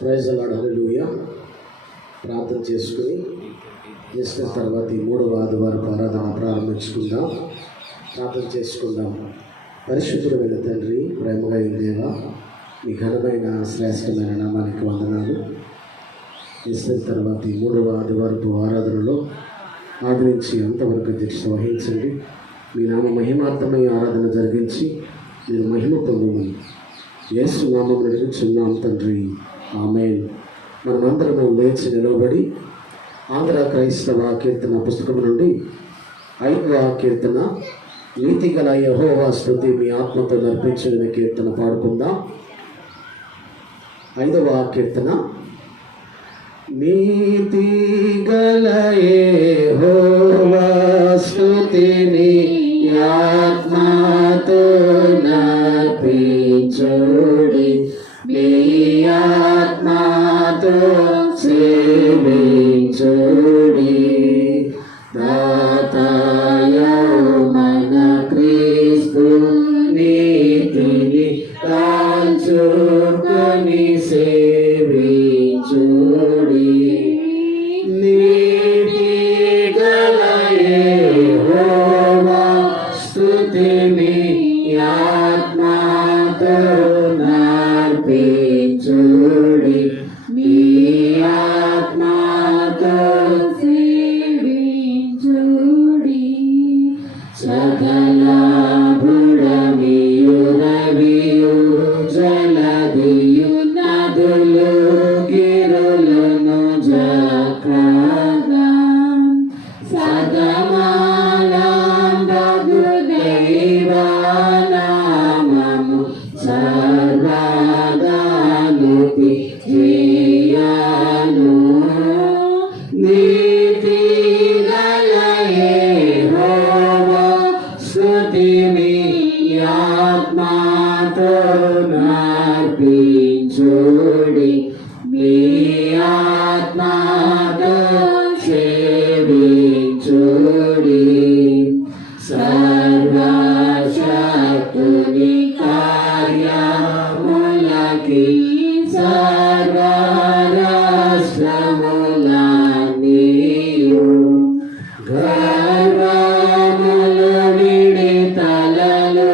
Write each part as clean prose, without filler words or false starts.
Praise the lord, హల్లెలూయా. ప్రార్థన చేసుకుని చేసిన తర్వాత ఈ 3వ ఆదివారపు ఆరాధన ప్రారంభించుకుందాం. ప్రార్థన చేసుకుందాం. పరిశుద్ధుడైన తండ్రి, ప్రేమగా దేవ, మీ ఘనమైన శ్రేష్టమైన నామానికి వందనాలు. చేసిన తర్వాత ఈ 3వ ఆదివారపు ఆరాధనలో ఆది నుంచి అంతవరకు దీక్ష వహించండి. మీ నామ మహిమార్థమై ఆరాధన జరిగించి మీరు మహిమ పొందమని యేసు నామమున అడుగుచున్నాం తండ్రి, ఆమేన్. మనమందరము లేచి నిలబడి ఆంధ్ర క్రైస్తవ కీర్తన పుస్తకం నుండి 5వ కీర్తన, నీతిగల యెహోవా స్తుతి మీ ఆత్మతో నర్పించిన కీర్తన పాడుకుందాం. 5వ కీర్తన. నీతిగల యెహోవా స్తుతిని ఆత్మతో నర్పించుడి, మీ ఆత్మతో సేవించుడి. దాతయౌ మన క్రీస్తు నీతిని కాల్చుకొని సేవించుడి. నీతిగల యెహోవా స్తుతిని ఆత్మతో నర్పించుడి, మీ ఆత్మతో సేవించుడి. సకల బుడమియు రవియు జలదియు నదులు గిరులను జక్రగా సగమాలంబగు దైవనామము సర్వదానుతి చేయను. నీతిగల యెహోవా స్తుతిని ఆత్మతో నర్పించుడి, మీ ఆత్మతో సేవించుడి. సర్వశక్తుని కార్యములకి సర్వరాష్ట్రములన్నీయు గర్వములు విడి తలలు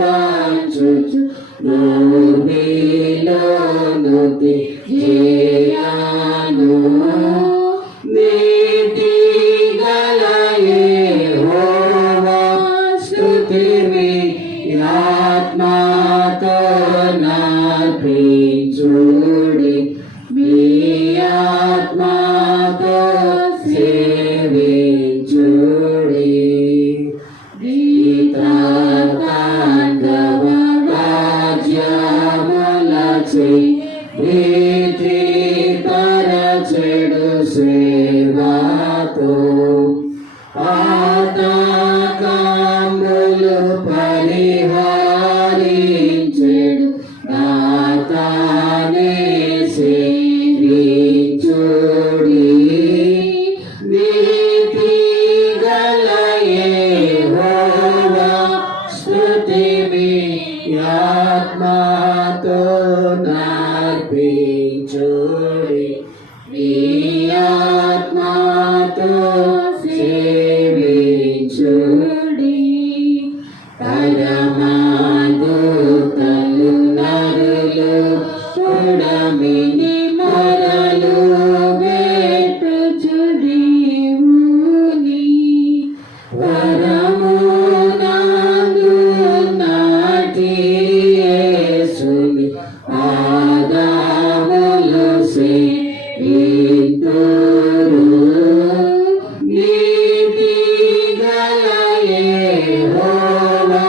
వంచుచు నోర్మిలోనుతి చేయను. నీతిగల యెహోవా స్తుతిని ఆత్మతో నర్పించుడి, మీ ఆత్మతో సేవించుడి. గీతాంగవ రాజ్యములచే ప్రీతి పరచెడు సేవతో ఆతకములు పరిహరించెడు దాతానే సేవించుడి. నీతిగల యెహోవా స్తుతిని ఆత్మతో నర్పించుడి, మీ ఆత్మతో సేవించుడి. పరమదూతలు నరులు పుడమిని మొరలు పెట్టుచుడేవుని వరమునందు నాటి యేసుని పాదములు సేవింతురు. నీతిగల యెహోవా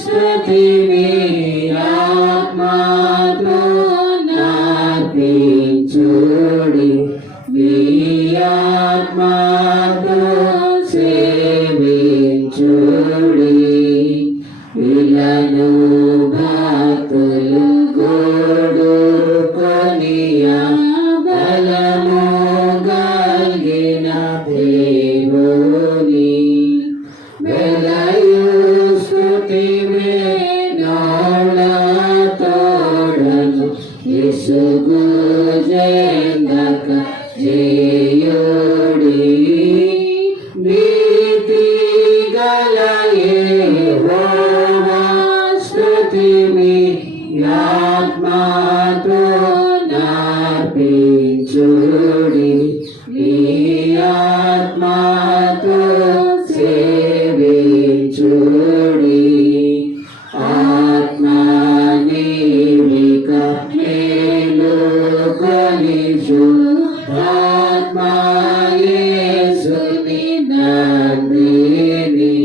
స్తుతిని ఆత్మతో నర్పించుడి, మీ ఆత్మతో సేవించుడి. ఇలను భక్తులు కూడుకొనియా బలము గల్గిన దేవుని వెలయు స్తుతి వేణోళ తోడను యేసు ఆత్మతో నర్పించుడి, మీ ఆత్మతో సేవించుడి. ఆత్మనివిక మేలు కొలిచు ఆత్మా యేసుని నందిని,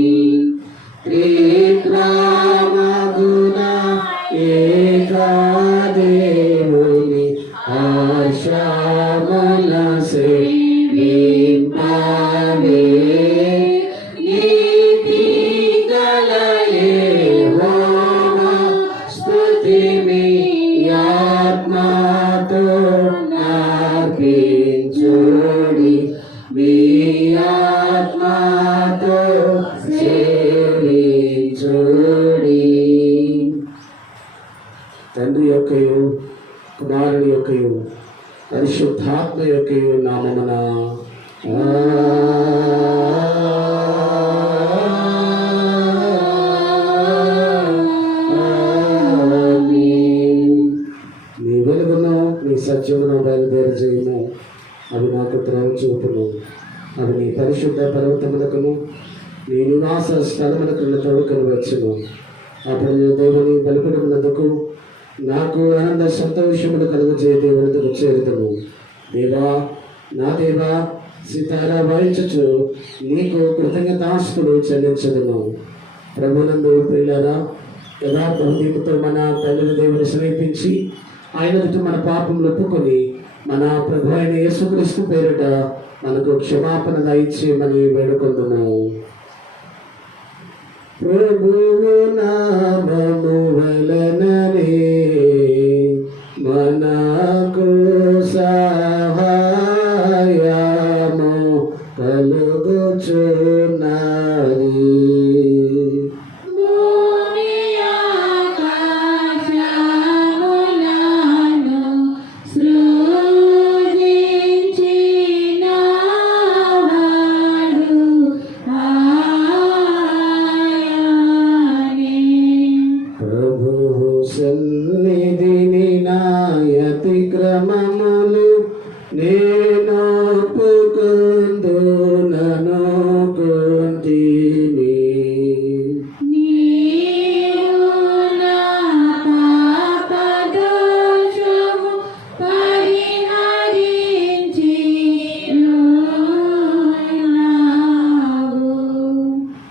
త్రిత్వమగుణ ఏకదేవుని ఆశముల సేవింపవే. నీతి గల యెహోవా స్తుతిమి, ఆత్మతో నర్పించుడి, మీ ఆత్మతో సేవించుడి. తండ్రి యొక్కయు కుమారుని యొక్కయు పరిశుద్ధాత్మ యొక్కయు నామమున నీ వెలుగును నీ సత్యమును బయలుదేరజేయము, అవి నాకు త్రోవ చూపును. అవి నీ పరిశుద్ధ పర్వతములకును నీ నివాస స్థలములకు తోడుకొని వచ్చును. అప్పుడు నీ దేవుని బలిపీఠమునందుకు నాకు ఆనంద సంతోషములు కలుగజేయ దేవునికు చేరుతాను. దేవా, నా దేవా, సితార వాయించుచు నీకు కృతజ్ఞతాస్తులు చెల్లించదును. ప్రభునందు ప్రియులారా, యథార్థ హృదయముతో మన తండ్రి దేవుని సమీపించి ఆయన ఎదుట మన పాపములు ఒప్పుకొని మన ప్రభు అయిన యేసుక్రీస్తు పేరిట మనకు క్షమాపణ దయచేయమని వేడుకొందుము. ప్రభువు నామము వలననే మనకు సహాయము కలుగుచున్నది. సన్నిధిని నాయతి క్రమములు నేను ఒప్పుకొందునను కొంటిని.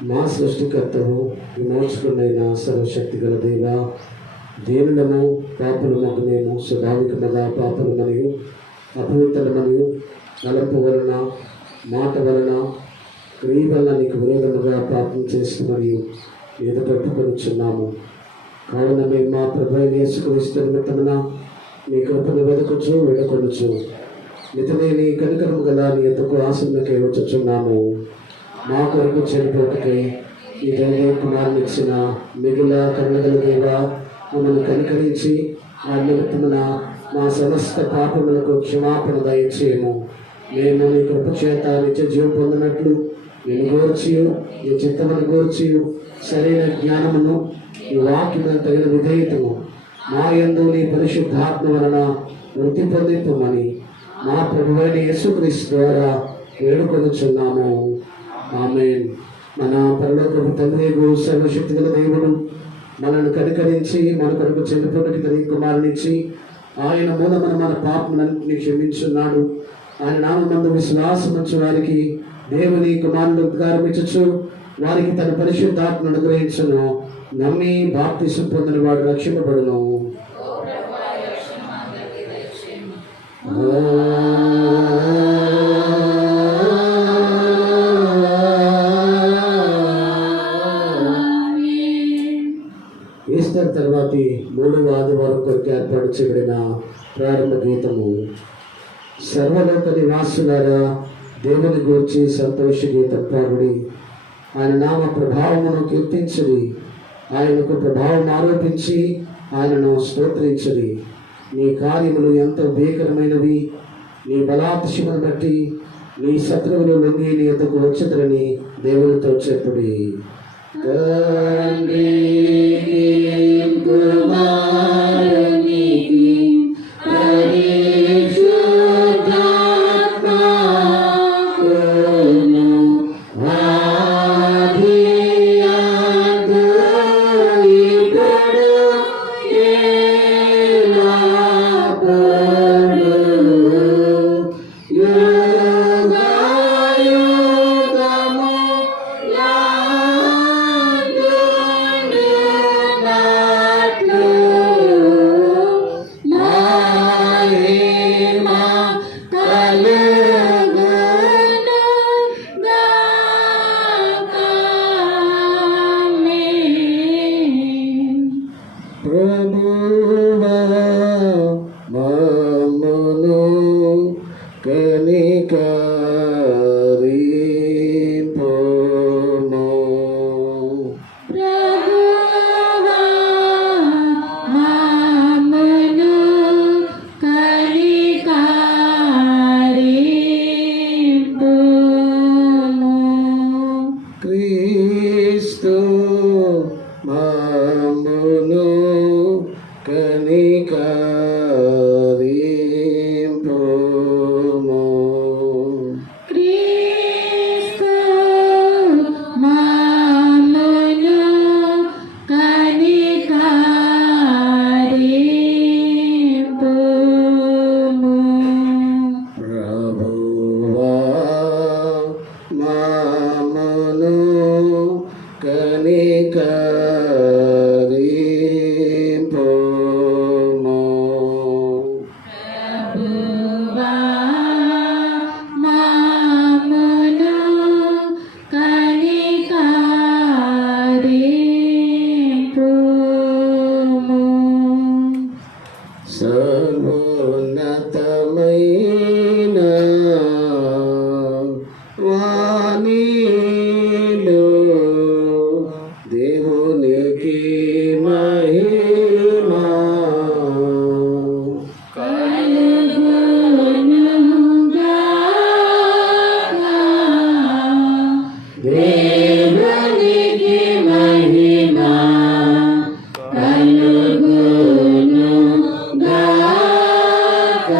మా సృష్టికర్తవు విమోచకుడైన సర్వశక్తి గల దేవా, దేవులము పాపలమగు మేము స్వాభావికముగా పాపలమనియు అపవిత్రమనియు తలంపు వలన మాట వలన క్రియ వలన నీకు విరోధముగా పాపం చేస్తున్నామని మీద పెట్టుకొనిచున్నాము. కావున మేము మా ప్రభు యేసుక్రీస్తు నిమిత్తమున నీ కృపను వెదకుచు వేడుకొనుచు నితమే నీ కనికరము గల నీ ఎద్దకు ఆసన్నకై వచ్చుచున్నాము. మా కొరకు చనిపోటకై ఈ దైవ కుమారుని ఇచ్చిన మిగుల కరుణగల దేవా, మమ్మల్ని కనికరించి ఆ నిమిత్తమున మా సమస్త పాపములకు క్షమాపణ దయచేయము. మేము నీ కృప చేత నిత్య జీవం పొందినట్లు నేను గోర్చియు నీ చిత్తమును గోర్చియు సరైన జ్ఞానమును ఈ వాక్యమును తగిన విధేయతను మా యందు నీ పరిశుద్ధాత్మ వలన వృత్తి పొందింపమని మా ప్రభువైన యేసుక్రీస్తు ద్వారా వేడుకొనుచున్నాము. ఆమేన్. మన పరలోకపు తండ్రి సర్వశక్తి గల దేవుడు మనల్ని కనికరించి మన కొరకు చెల్లిపోటుకి తన కుమారునిచ్చి ఆయన మూలమున మన పాపములన్నింటినీ క్షమించున్నాడు. ఆయన నామమందు విశ్వాసముంచు వారికి దేవుని కుమారుని ఉపకారం ఇచ్చచ్చు, వారికి తన పరిశుద్ధాత్మను అనుగ్రహించును. నమ్మి బాప్తిసం పొందిన వాడు రక్షింపబడును. ఈస్టర్ తర్వాతి 3వ ఆదివారం కొరకు ఏర్పాటు చేయబడిన ప్రారంభ గీతము. సర్వలోక నివాసులారా, దేవుని గూర్చి సంతోష గీతం పాడుడి, ఆయన నామ ప్రభావమును కీర్తించుడి, ఆయనకు ప్రభావం ఆరోపించి ఆయనను స్తోత్రించుడి. నీ కార్యములు ఎంతో భీకరమైనవి, నీ బలాతిశయమును బట్టి నీ శత్రువులు లొంగి నీ యొద్దకు వచ్చుదురని దేవునితో చెప్పుడి. తండ్రికి కుమారునికి పరిశుద్ధాత్మకును ఆదియందు ఇప్పుడు ఎల్లప్పుడూ ప్రభువా మమ్మును కనికరింపుము. ప్రభువా మమ్మును కనికరింపుము. క్రీస్తు మమ్మును కనికరింపుము. క్రీస్తు మమ్మును కనికరింపుము. ప్రభువా మమ్మును కనికరింపుము. ప్రభువా మమ్మును కనికరింపుము. సర్వోన్నతమైన వాణిలో దేవునికి మహిమా. దేవునికి మహిమా కలుగును గాక.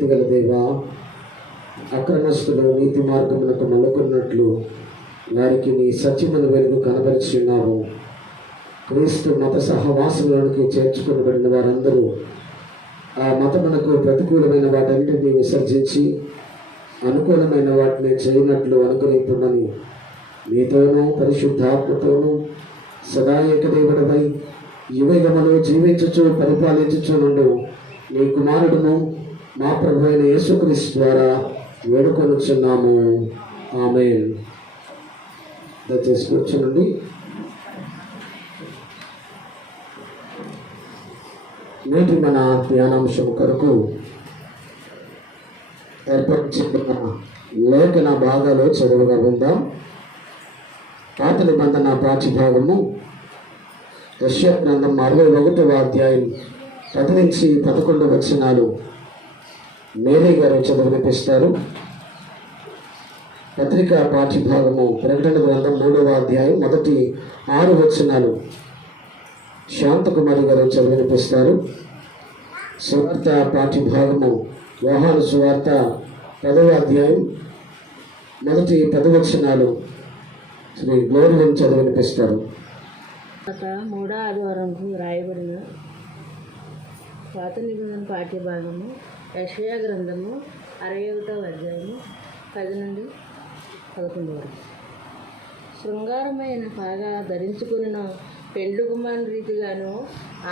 సర్వశక్తి గల దేవా, అక్రమస్తులు నీతి మార్గమునకు మలుకున్నట్లు వారికి నీ సత్యముల వెలుగు కనబరిచి ఉన్నావు. క్రీస్తు మత సహవాసంలోనికి చేర్చుకొనబడిన వారందరూ ఆ మతమునకు ప్రతికూలమైన వాటన్నిటిని విసర్జించి అనుకూలమైన వాటిని చేయనట్లు అనుగ్రహింపుమని నీతోనూ పరిశుద్ధాత్మతోనూ సదా ఏకదేవుడవై యుగములు జీవించుచు పరిపాలించుచు నుండు నీ కుమారుడును మా ప్రభు అయిన యేసుక్రీస్తు ద్వారా వేడుకొనుచున్నాము. ఆమేన్. దయచేసి కూర్చోనండి. నేటి మన ధ్యానాంశం కొరకు ఏర్పరిచిన లేఖన భాగాలు చదువుగా విందాం. పాత నిబంధన పాఠ్యభాగము యెషయా గ్రంథం 61వ అధ్యాయం 10 నుంచి 11 వచనాలు మేరీ గారు చదివినిపిస్తారు. పత్రికా పాఠ్యభాగము ప్రకటన గ్రంథం 3వ అధ్యాయం 1-6 వచనాలు శాంతకుమారి గారు చదివినిపిస్తారు. సువార్త పాఠ్యభాగము యోహాను సువార్త 10వ అధ్యాయం 1-10 వచనాలు శ్రీ గ్లోరియన్ చదివినిపిస్తారు. మూడో ఆదివారంకు రాయబడిన పాత నిబంధన పాఠ్యభాగము యెషయా గ్రంథము 61వ అధ్యాయము 10 నుండి 11 వరకు. శృంగారమైన పాగా ధరించుకున్న పెండ్లు కుమారుని రీతిగాను,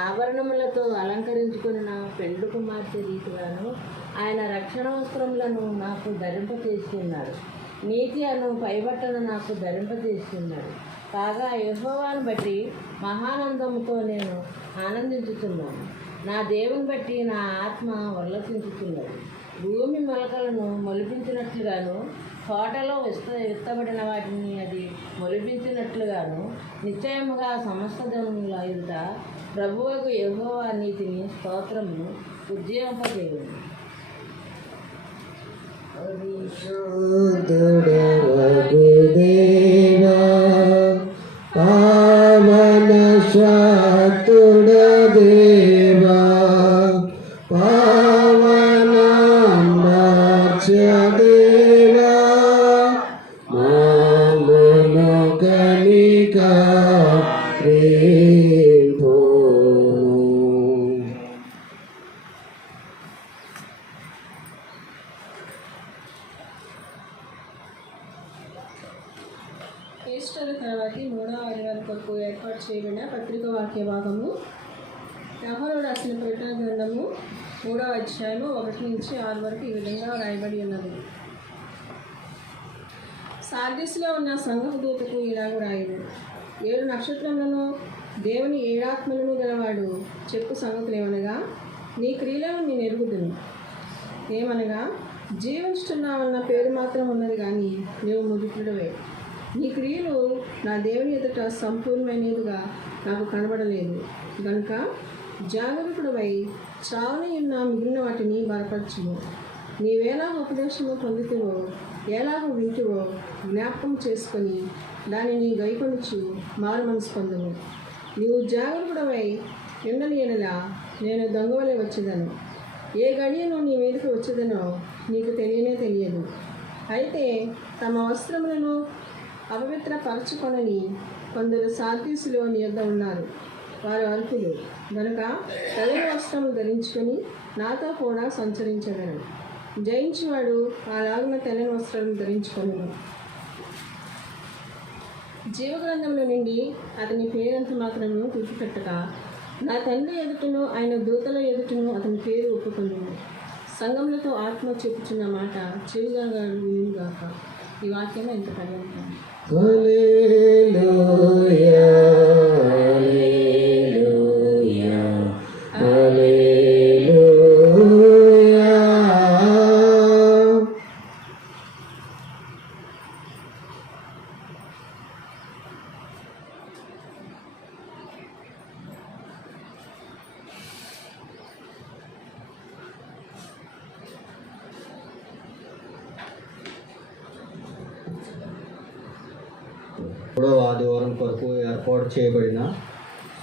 ఆభరణములతో అలంకరించుకున్న పెండ్లు కుమార్తె రీతిగాను ఆయన రక్షణ వస్త్రములను నాకు ధరింపచేస్తున్నాడు. నీతి అను పైబట్టను నాకు ధరింపచేస్తున్నాడు. కాగా యెహోవాను బట్టి మహానందముతో నేను ఆనందించుతున్నాను. నా దేవుని బట్టి నా ఆత్మ ఉల్లసించుతున్నది. భూమి మొలకలను మొలిపించినట్లుగాను, తోటలో విత్తబడిన వాటిని అది మొలిపించినట్లుగాను నిశ్చయముగా సమస్త జనుల ఎదుట ప్రభువుకు యెహోవా నీతిని స్తోత్రమును ఉజ్జీవింపజేయును. పరిశుద్ధుడవగు దేవా, పావన శాంతుడ దేవా, పావన మోక్ష దేవా, మామును కనికరింపుము. ఈస్టర్ తర్వాత మూడవ ఆదివారం కొరకు ఏర్పాటు చేయబడిన పత్రిక వాక్య భాగము యోహాను రాసిన ప్రకటన గ్రంథము 3వ అధ్యాయము 1-6 వరకు ఈ విధంగా రాయబడి ఉన్నది. సార్దీసులో ఉన్న సంఘపు దూతకు ఇలాగ రాయను. 7 నక్షత్రములను దేవుని 7 ఆత్మలను గలవాడు చెప్పు సంగతులేమనగా, నీ క్రియలను నేను ఎరుగుదును. ఏమనగా, జీవించుతున్నావన్న పేరు మాత్రం ఉన్నది కానీ నీవు మృతుడవే. నీ క్రియలు నా దేవుని ఎదుట సంపూర్ణమైనదిగా నాకు కనబడలేదు కనుక జాగరూకుడవై చావని ఉన్న మిగిలిన వాటిని బలపరచుము. నీవేలాగ ఉపదేశము పొందుతువో, ఎలాగో వింటువో జ్ఞాపకం చేసుకొని దానిని గైకొనుచు మారు మనసు పొందుము. నీవు జాగరూకుడవై ఎండని ఎడలా నేను దొంగవలే వచ్చేదను. ఏ గడియను నీ మీదకి వచ్చేదనో నీకు తెలియదు. అయితే తమ వస్త్రములను అపవిత్రపరచుకొనని కొందరు సార్దీసులో నీ యొద్ద ఉన్నారు. వారు అర్హులు గనుక తెల్లని వస్త్రములు ధరించుకొని నాతో కూడా సంచరించగలను. జయించువాడు అలాగున తెల్లని వస్త్రాలను ధరించుకొను. జీవగ్రంథంలో నుండి అతని పేరంత మాత్రము తుడిచిపెట్టక నా తండ్రి ఎదుటను ఆయన దూతల ఎదుటను అతని పేరు ఒప్పుకొను. సంఘములతో ఆత్మ చెప్పుచున్న మాట చెవిగా వినుగాక. ఈ వాక్యం ఎంత పర్యంతం. హల్లెలూయా, హల్లెలూయా, హల్లెలూయా. మూడవ ఆదివారం కొరకు ఏర్పాటు చేయబడిన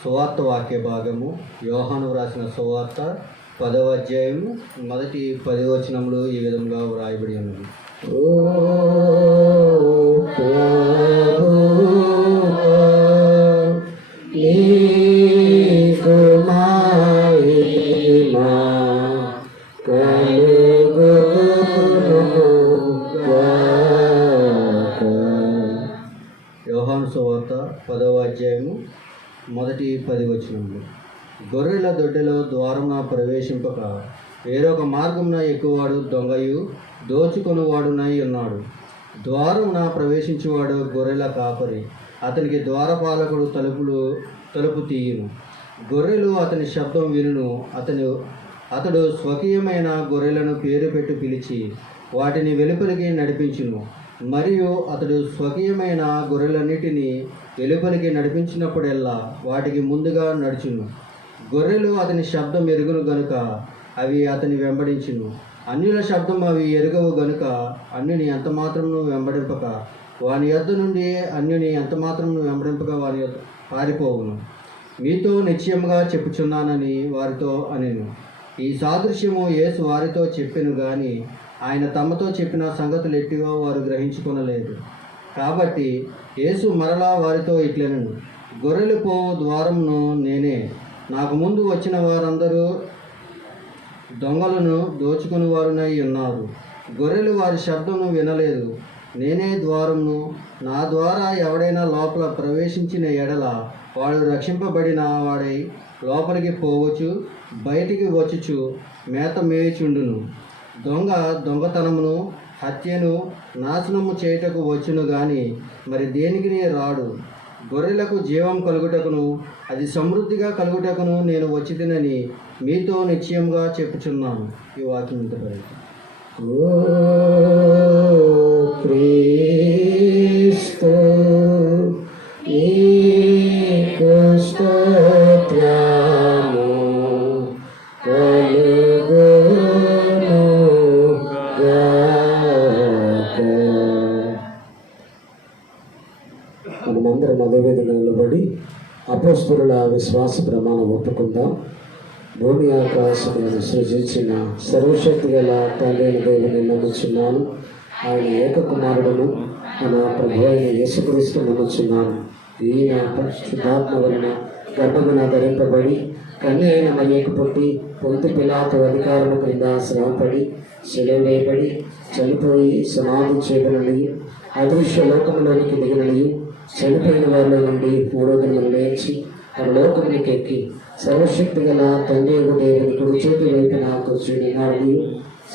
సువార్త వాక్య భాగము యోహాను రాసిన సువార్త 10వ అధ్యాయం మొదటి 10 వచనములు ఈ విధంగా వ్రాయబడి ఉన్నది. ఓ ప్రభువా, నీకు మహిమ కలుగునుగాక. యోహాను సువార్త 10వ అధ్యాయము మొదటి 10 వచనములు. గొర్రెల దొడ్డిలో ద్వారమున ప్రవేశింపక వేరొక మార్గమున ఎక్కువాడు దొంగయు దోచుకొనువాడునై ఉన్నాడు. ద్వారమున ప్రవేశించువాడు గొర్రెల కాపరి. అతనికి ద్వారపాలకుడు తలుపు తీయును. గొర్రెలు అతని శబ్దం వినును. అతడు స్వకీయమైన గొర్రెలను పేరు పెట్టి పిలిచి వాటిని వెలుపలికి నడిపించును. మరియు అతడు స్వకీయమైన గొర్రెలన్నిటినీ వెలుపలికి నడిపించినప్పుడెల్లా వాటికి ముందుగా నడుచును. గొర్రెలు అతని శబ్దం ఎరుగును గనుక అవి అతని వెంబడించును. అన్యుల శబ్దం అవి ఎరుగవు గనుక అన్యుని ఎంతమాత్రమును వెంబడింపక వాని యొద్ద నుండి అన్యుని ఎంతమాత్రమును వెంబడింపక వాని యొద్ద పారిపోవును. మీతో నిశ్చయముగా చెప్పుచున్నానని వారితో అనెను. ఈ సాదృశ్యము యేసు వారితో చెప్పెను గాని ఆయన తమతో చెప్పిన సంగతులు ఎట్టివో వారు గ్రహించుకొనలేదు. కాబట్టి యేసు మరలా వారితో ఇట్లెనను, గొర్రెలు పోవు ద్వారమును నేనే. నాకు ముందు వచ్చిన వారందరూ దొంగలను దోచుకుని వారునై ఉన్నారు. గొర్రెలు వారి శబ్దమును వినలేదు. నేనే ద్వారమును. నా ద్వారా ఎవడైనా లోపల ప్రవేశించిన ఎడల వాడు రక్షింపబడిన వాడై లోపలికి పోవచ్చు, బయటికి వచ్చుచు మేత మేయుచుండును. దొంగ దొంగతనమును హత్యను నాశనము చేయుటకు వచ్చును గాని మరి దేనికి రాడు. గొర్రెలకు జీవం కలుగుటకును అది సమృద్ధిగా కలుగుటకును నేను వచ్చితినని మీతో నిశ్చయంగా చెప్పుచున్నాను. ఈ వాక్యం ఇంతవరకు. ఓ క్రీస్తు నీకు స్తోత్రము కలుగునుగాక. మనమందరం అదే విధంగా నిలబడి అపోస్తలుల విశ్వాస ప్రమాణం ఒప్పుకుందాం. భూమి ఆకాశములను సృజించిన సర్వశక్తి గల తండ్రి దేవుని నమ్ముచున్నాను. ఆయన ఏకకుమారుడును మన ప్రభు అయిన యేసుక్రీస్తు నమ్ముచున్నాను. ఈయన పరిశుద్ధాత్మ వలన గర్భమున ధరింపబడి కన్య అయిన మరియకు పుట్టి పొంతి పిలాతు అధికారుల క్రింద శ్రమపడి శిలువ వేయబడి చనిపోయి సమాధి చేయబడి అదృశ్య లోకంలోనికి దిగినయు చనిపోయిన వారిలో నుండి 3వ దినమున లేచి పరలోకమునికి ఎక్కి సర్వశక్తి గల తండ్రి దేవుని కుడి చేతి వైపున కూర్చుని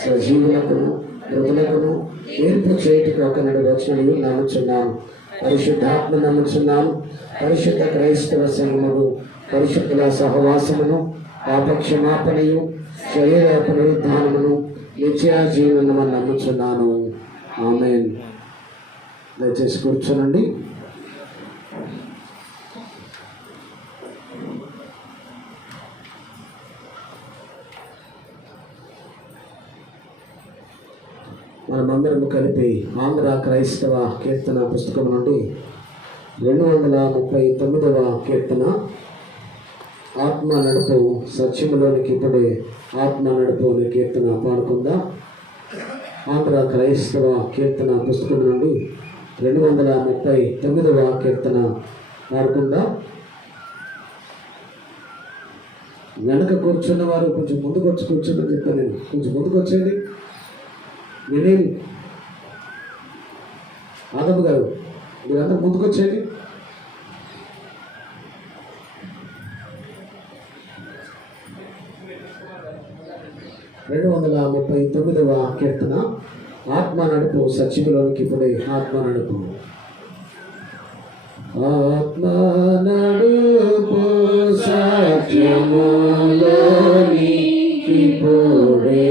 సజీవులకును మృతులకును తీర్పు చేయుటకు ఒకనాడు వచ్చినయు నమ్ముచున్నాను. పరిశుద్ధాత్మ నమ్ముచున్నాను. పరిశుద్ధ క్రైస్తవ సంఘమును పరిశుద్ధుల సహవాసమును పాపక్షమాపణయు శరీర పునరుద్ధానమును నిత్య జీవనము నమ్ముచున్నాను. ఆమేన్. దయచేసి కూర్చోనండి. మనమందరం కలిపి ఆంధ్ర క్రైస్తవ కీర్తన పుస్తకం నుండి 239వ కీర్తన, ఆత్మ నడుపు సత్యములోనికి ఇప్పుడే ఆత్మ నడుపు అనే కీర్తన పాడుకుందాం. ఆంధ్ర క్రైస్తవ కీర్తన పుస్తకం నుండి 239వ కీర్తన పాడుకుందాం. వెనక కూర్చున్న వారు కొంచెం ముందుకు వచ్చి కూర్చుని చెప్తాను. నేను కొంచెం ముందుకు వచ్చేయండి. వినీల్ ఆదమ్ గారు మీరందరూ ముందుకు వచ్చేయండి. రెండు 239వ కీర్తన, ఆత్మ నడుపు సత్యములోనికి ఇప్పుడే ఆత్మ నడుపు. ఆత్మ నడుపు సత్యములోనికి ఇప్పుడే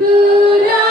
దూరా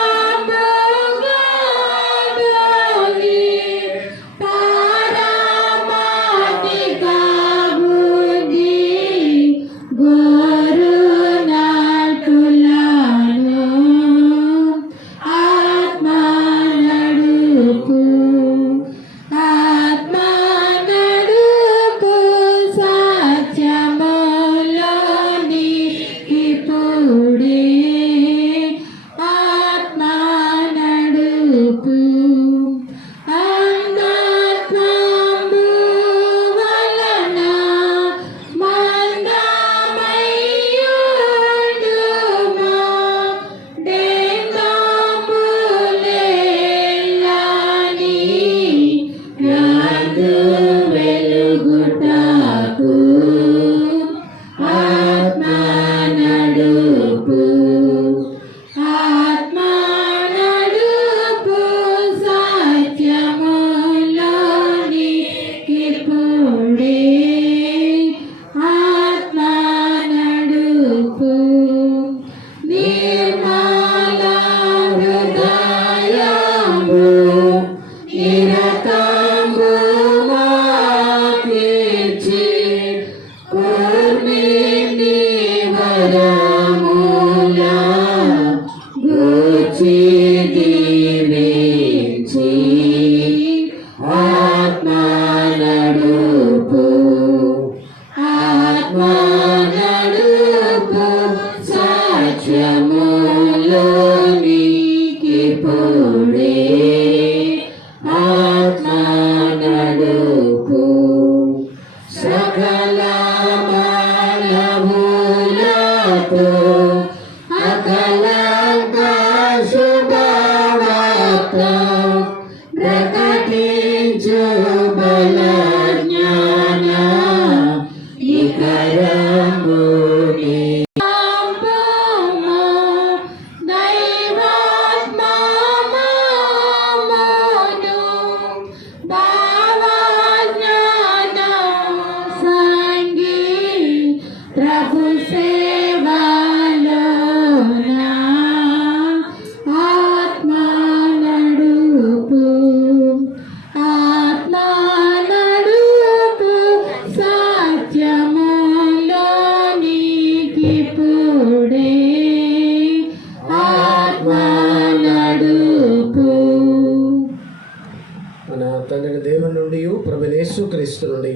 యేసుక్రీస్తు నుండి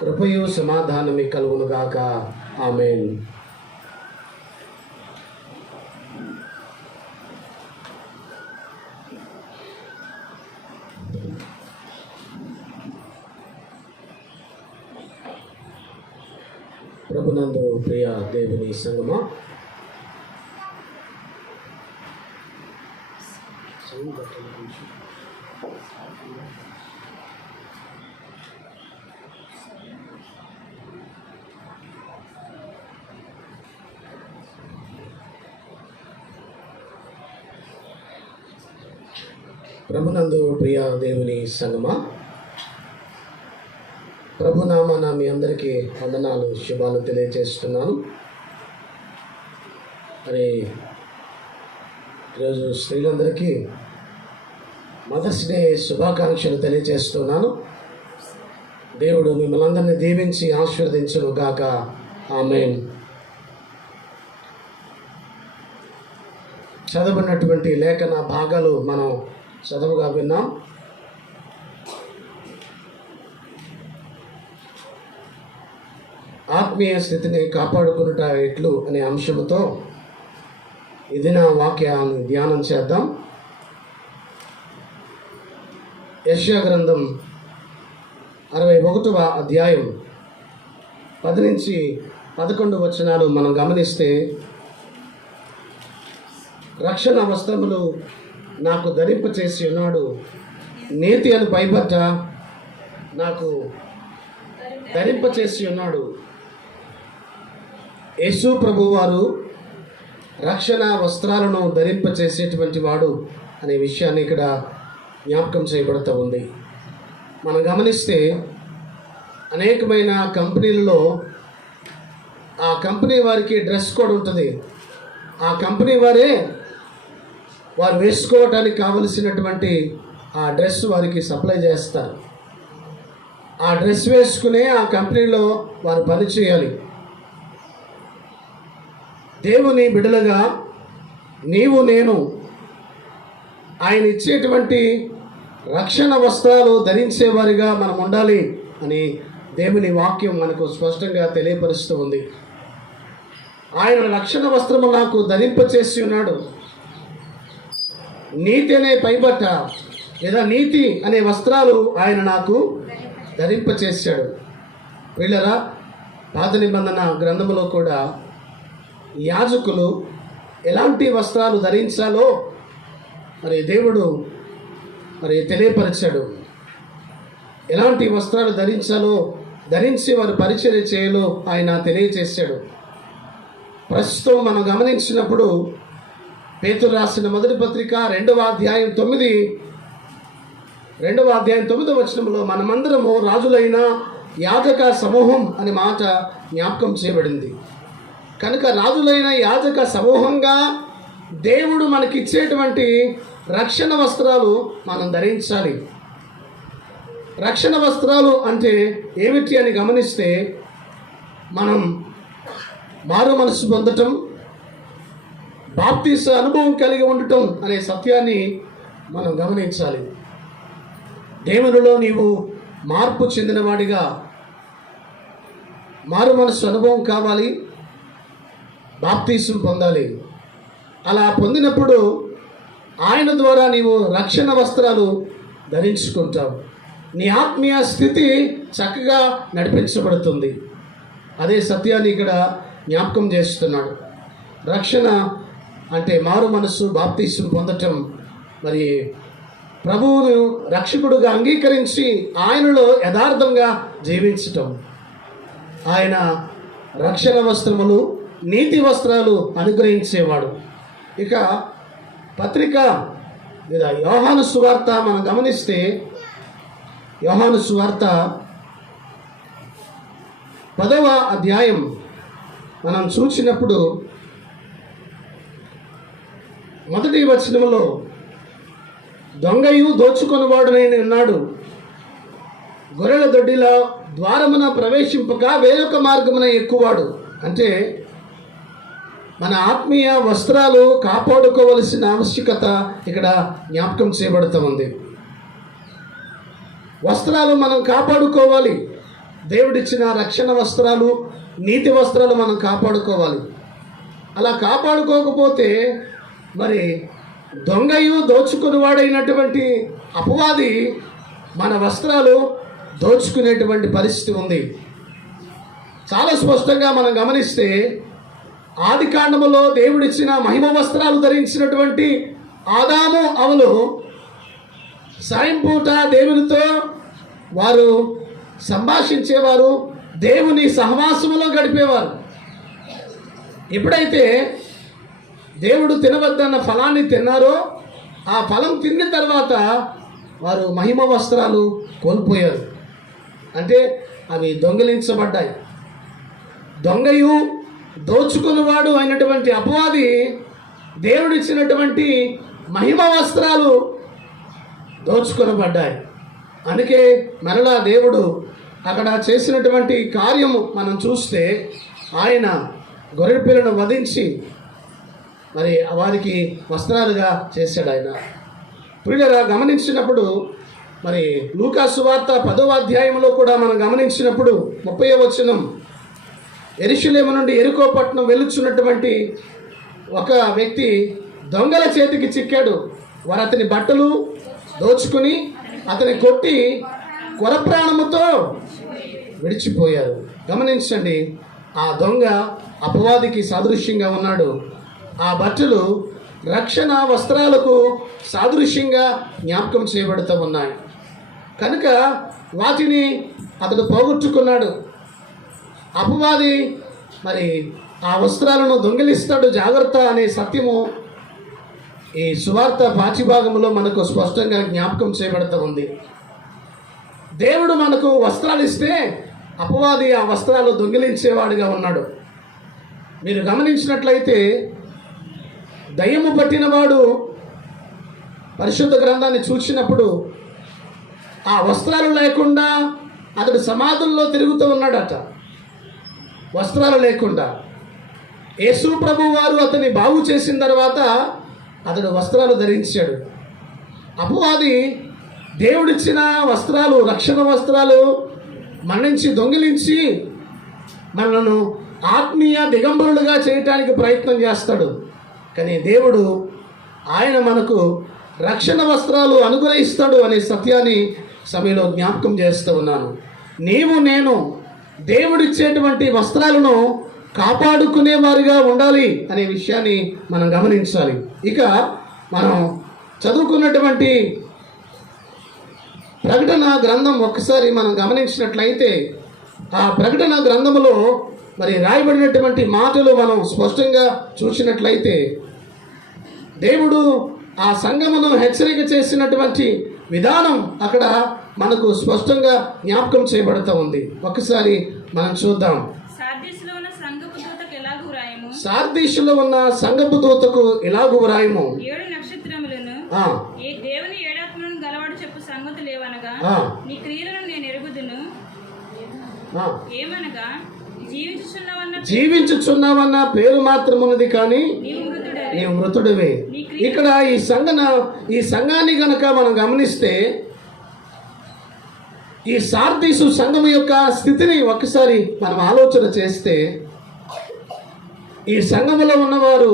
కృపయు సమాధానమే కలుగునుగాక. ఆమేన్. ప్రభునందు ప్రియ దేవుని సంగమా, ప్రభునందు ప్రియ దేవుని సంగమా, ప్రభునామాన మీ అందరికీ వందనాలు, శుభాలు తెలియజేస్తున్నాను. మరి ఈరోజు స్త్రీలందరికీ మదర్స్ డే శుభాకాంక్షలు తెలియజేస్తున్నాను. దేవుడు మిమ్మల్ని అందరినీ దీవించి ఆశీర్వదించును గాక. ఆమేన్. చదవనటువంటి లేఖన భాగాలు మనం చదువుగా విన్నాం. ఆత్మీయ స్థితిని కాపాడుకునుట ఎట్లు అనే అంశంతో ఇది నా వాక్యాన్ని ధ్యానం చేద్దాం. యెషయా గ్రంథం 61వ అధ్యాయం 10 నుంచి 11 వచనాలు మనం గమనిస్తే, రక్షణ వస్త్రములు నాకు ధరింపచేసి ఉన్నాడు, నీతి అని పైబట్ట నాకు ధరింపచేసి ఉన్నాడు. యేసు ప్రభువారు రక్షణ వస్త్రాలను ధరింపచేసేటువంటి వాడు అనే విషయాన్ని ఇక్కడ జ్ఞాపకం చేయబడుతూ ఉంది. మనం గమనిస్తే అనేకమైన కంపెనీలలో ఆ కంపెనీ వారికి డ్రెస్ కోడ్ ఉంటుంది. ఆ కంపెనీ వారే వారు వేసుకోవటానికి కావలసినటువంటి ఆ డ్రెస్ వారికి సప్లై చేస్తారు. ఆ డ్రెస్ వేసుకునే ఆ కంపెనీలో వారు పని చేయాలి. దేవుని బిడ్డలుగా నీవు నేను ఆయన ఇచ్చేటువంటి రక్షణ వస్త్రాలు ధరించేవారిగా మనం ఉండాలి అని దేవుని వాక్యం మనకు స్పష్టంగా తెలియపరుస్తూ ఉంది. ఆయన రక్షణ వస్త్రము నాకు ధరింపచేసి ఉన్నాడు, నీతి అనే పైబట్ట లేదా నీతి అనే వస్త్రాలు ఆయన నాకు ధరింపచేశాడు. వీళ్ళరా, పాత నిబంధన గ్రంథములో కూడా యాజకులు ఎలాంటి వస్త్రాలు ధరించాలో మరి దేవుడు తెలియపరిచాడు. ఎలాంటి వస్త్రాలు ధరించి వారు పరిచర్య చేయాలో ఆయన తెలియచేశాడు. ప్రస్తుతం మనం గమనించినప్పుడు పేతురు రాసిన మొదటి పత్రిక 2వ అధ్యాయం 9వ వచనంలో మనమందరము రాజులైన యాజక సమూహం అనే మాట జ్ఞాపకం చేయబడింది. కనుక రాజులైన యాజక సమూహంగా దేవుడు మనకిచ్చేటువంటి రక్షణ వస్త్రాలు మనం ధరించాలి. రక్షణ వస్త్రాలు అంటే ఏమిటి అని గమనిస్తే, మనం మారు మనసు పొందటం, బాప్తీస అనుభవం కలిగి ఉండటం అనే సత్యాన్ని మనం గమనించాలి. దేవునిలో నీవు మార్పు చెందినవాడిగా మారు మనసు అనుభవం కావాలి, బాప్తీసం పొందాలి. అలా పొందినప్పుడు ఆయన ద్వారా నీవు రక్షణ వస్త్రాలు ధరించుకుంటావు. నీ ఆత్మీయ స్థితి చక్కగా నడిపించబడుతుంది. అదే సత్యాన్ని ఇక్కడ జ్ఞాపకం చేస్తున్నాడు. రక్షణ అంటే మారు మనసు, బాప్తీసం పొందటం, మరి ప్రభువును రక్షకుడుగా అంగీకరించి ఆయనలో యథార్థంగా జీవించటం. ఆయన రక్షణ వస్త్రములు, నీతి వస్త్రాలు అనుగ్రహించేవాడు. ఇక పత్రిక లేదా యోహాను సువార్త మనం గమనిస్తే, యోహాను సువార్త 10వ అధ్యాయం మనం చూసినప్పుడు మొదటి వచనములో, దొంగయు దోచుకొనివాడునై ఉన్నాడు, గొర్రెల దొడ్డిలో ద్వారమున ప్రవేశింపక వేరొక మార్గమున ఎక్కువాడు. అంటే మన ఆత్మీయ వస్త్రాలు కాపాడుకోవలసిన ఆవశ్యకత ఇక్కడ జ్ఞాపకం చేయబడుతూ ఉంది. వస్త్రాలు మనం కాపాడుకోవాలి. దేవుడిచ్చిన రక్షణ వస్త్రాలు, నీతి వస్త్రాలు మనం కాపాడుకోవాలి. అలా కాపాడుకోకపోతే మరి దొంగయు దోచుకునేవాడైనటువంటి అపవాది మన వస్త్రాలు దోచుకునేటువంటి పరిస్థితి ఉంది. చాలా స్పష్టంగా మనం గమనిస్తే ఆది కాండములో దేవుడిచ్చిన మహిమ వస్త్రాలు ధరించినటువంటి ఆదాము అవలు సాయం పూట దేవునితో వారు సంభాషించేవారు, దేవుని సహవాసములో గడిపేవారు. ఎప్పుడైతే దేవుడు తినవద్దన్న ఫలాన్ని తిన్నారో ఆ ఫలం తిన్న తర్వాత వారు మహిమ వస్త్రాలు కోల్పోయారు. అంటే అవి దొంగిలించబడ్డాయి. దొంగయు దోచుకునేవాడు అయినటువంటి అపవాది దేవుడిచ్చినటువంటి మహిమ వస్త్రాలు దోచుకొనబడ్డాయి. అందుకే మరలా దేవుడు అక్కడ చేసినటువంటి కార్యము మనం చూస్తే ఆయన గొర్రె పిల్లను వధించి మరి వారికి వస్త్రాలుగా చేశాడు. ఆయన ప్రియులరా గమనించినప్పుడు మరి లూకా సువార్త 10వ అధ్యాయంలో కూడా మనం గమనించినప్పుడు 30వ వచనం, యెరూషలేము నుండి యెరికో పట్టణం వెళ్ళుచున్నటువంటి ఒక వ్యక్తి దొంగల చేతికి చిక్కాడు. వారు అతని బట్టలు దోచుకుని అతని కొట్టి కొరప్రాణముతో విడిచిపోయారు. గమనించండి, ఆ దొంగ అపవాదికి సాదృశ్యంగా ఉన్నాడు. ఆ బట్టలు రక్షణ వస్త్రాలకు సాదృశ్యంగా జ్ఞాపకం చేయబడుతూ ఉన్నాయి కనుక వాటిని అతడు పోగొట్టుకున్నాడు. అపవాది మరి ఆ వస్త్రాలను దొంగిలిస్తాడు, జాగ్రత్త అనే సత్యము ఈ సువార్త పాఠ్యభాగంలో మనకు స్పష్టంగా జ్ఞాపకం చేయబడుతూ ఉంది. దేవుడు మనకు వస్త్రాలు ఇస్తే అపవాది ఆ వస్త్రాలు దొంగిలించేవాడిగా ఉన్నాడు. మీరు గమనించినట్లయితే దయ్యము పట్టినవాడు పరిశుద్ధ గ్రంథాన్ని చూసినప్పుడు ఆ వస్త్రాలు లేకుండా అతడు సమాధుల్లో తిరుగుతూ ఉన్నాడట. వస్త్రాలు లేకుండా యేసు ప్రభు వారు అతన్ని బాగు చేసిన తర్వాత అతడు వస్త్రాలు ధరించాడు. అపవాది దేవుడిచ్చిన వస్త్రాలు, రక్షణ వస్త్రాలు మన నుంచి దొంగిలించి మనలను ఆత్మీయ దిగంబరులుగా చేయటానికి ప్రయత్నం చేస్తాడు. కానీ దేవుడు ఆయన మనకు రక్షణ వస్త్రాలు అనుగ్రహిస్తాడు అనే సత్యాన్ని సమయంలో జ్ఞాపకం చేస్తూ ఉన్నాను. నీవు నేను దేవుడిచ్చేటువంటి వస్త్రాలను కాపాడుకునేవారిగా ఉండాలి అనే విషయాన్ని మనం గమనించాలి. ఇక మనం చదువుకున్నటువంటి ప్రకటన గ్రంథం ఒక్కసారి మనం గమనించినట్లయితే ఆ ప్రకటన గ్రంథంలో మరి రాయబడినటువంటి మాటలు మనం స్పష్టంగా చూసినట్లయితే దేవుడు ఆ సంఘమును హెచ్చరిక చేసినటువంటి విధానం అక్కడ మనకు స్పష్టంగా జ్ఞాపకం చేయబడుతూ ఉంది. ఒకసారి మనం చూద్దాం. సార్దీసులో ఉన్న సంఘపు దూతకు ఎలాగూ వ్రాయము, సార్దీసులో ఉన్న సంఘపు దూతకు ఎలాగూ వ్రాయము, 7 నక్షత్రములను ఏ దేవుని ఏడాత్మలను గలవాడు చెప్పు సంగతి లేవనగా నీ క్రియలను నేను ఎరుగుదును. ఏమనగా జీవించుచున్నావన్న పేరు మాత్రమున్నది, కానీ నీవు మృతుడివే. ఇక్కడ ఈ సంఘాన్ని గనక మనం గమనిస్తే ఈ సార్దీసు సంఘం యొక్క స్థితిని ఒకసారి మనం ఆలోచన చేస్తే ఈ సంఘములో ఉన్నవారు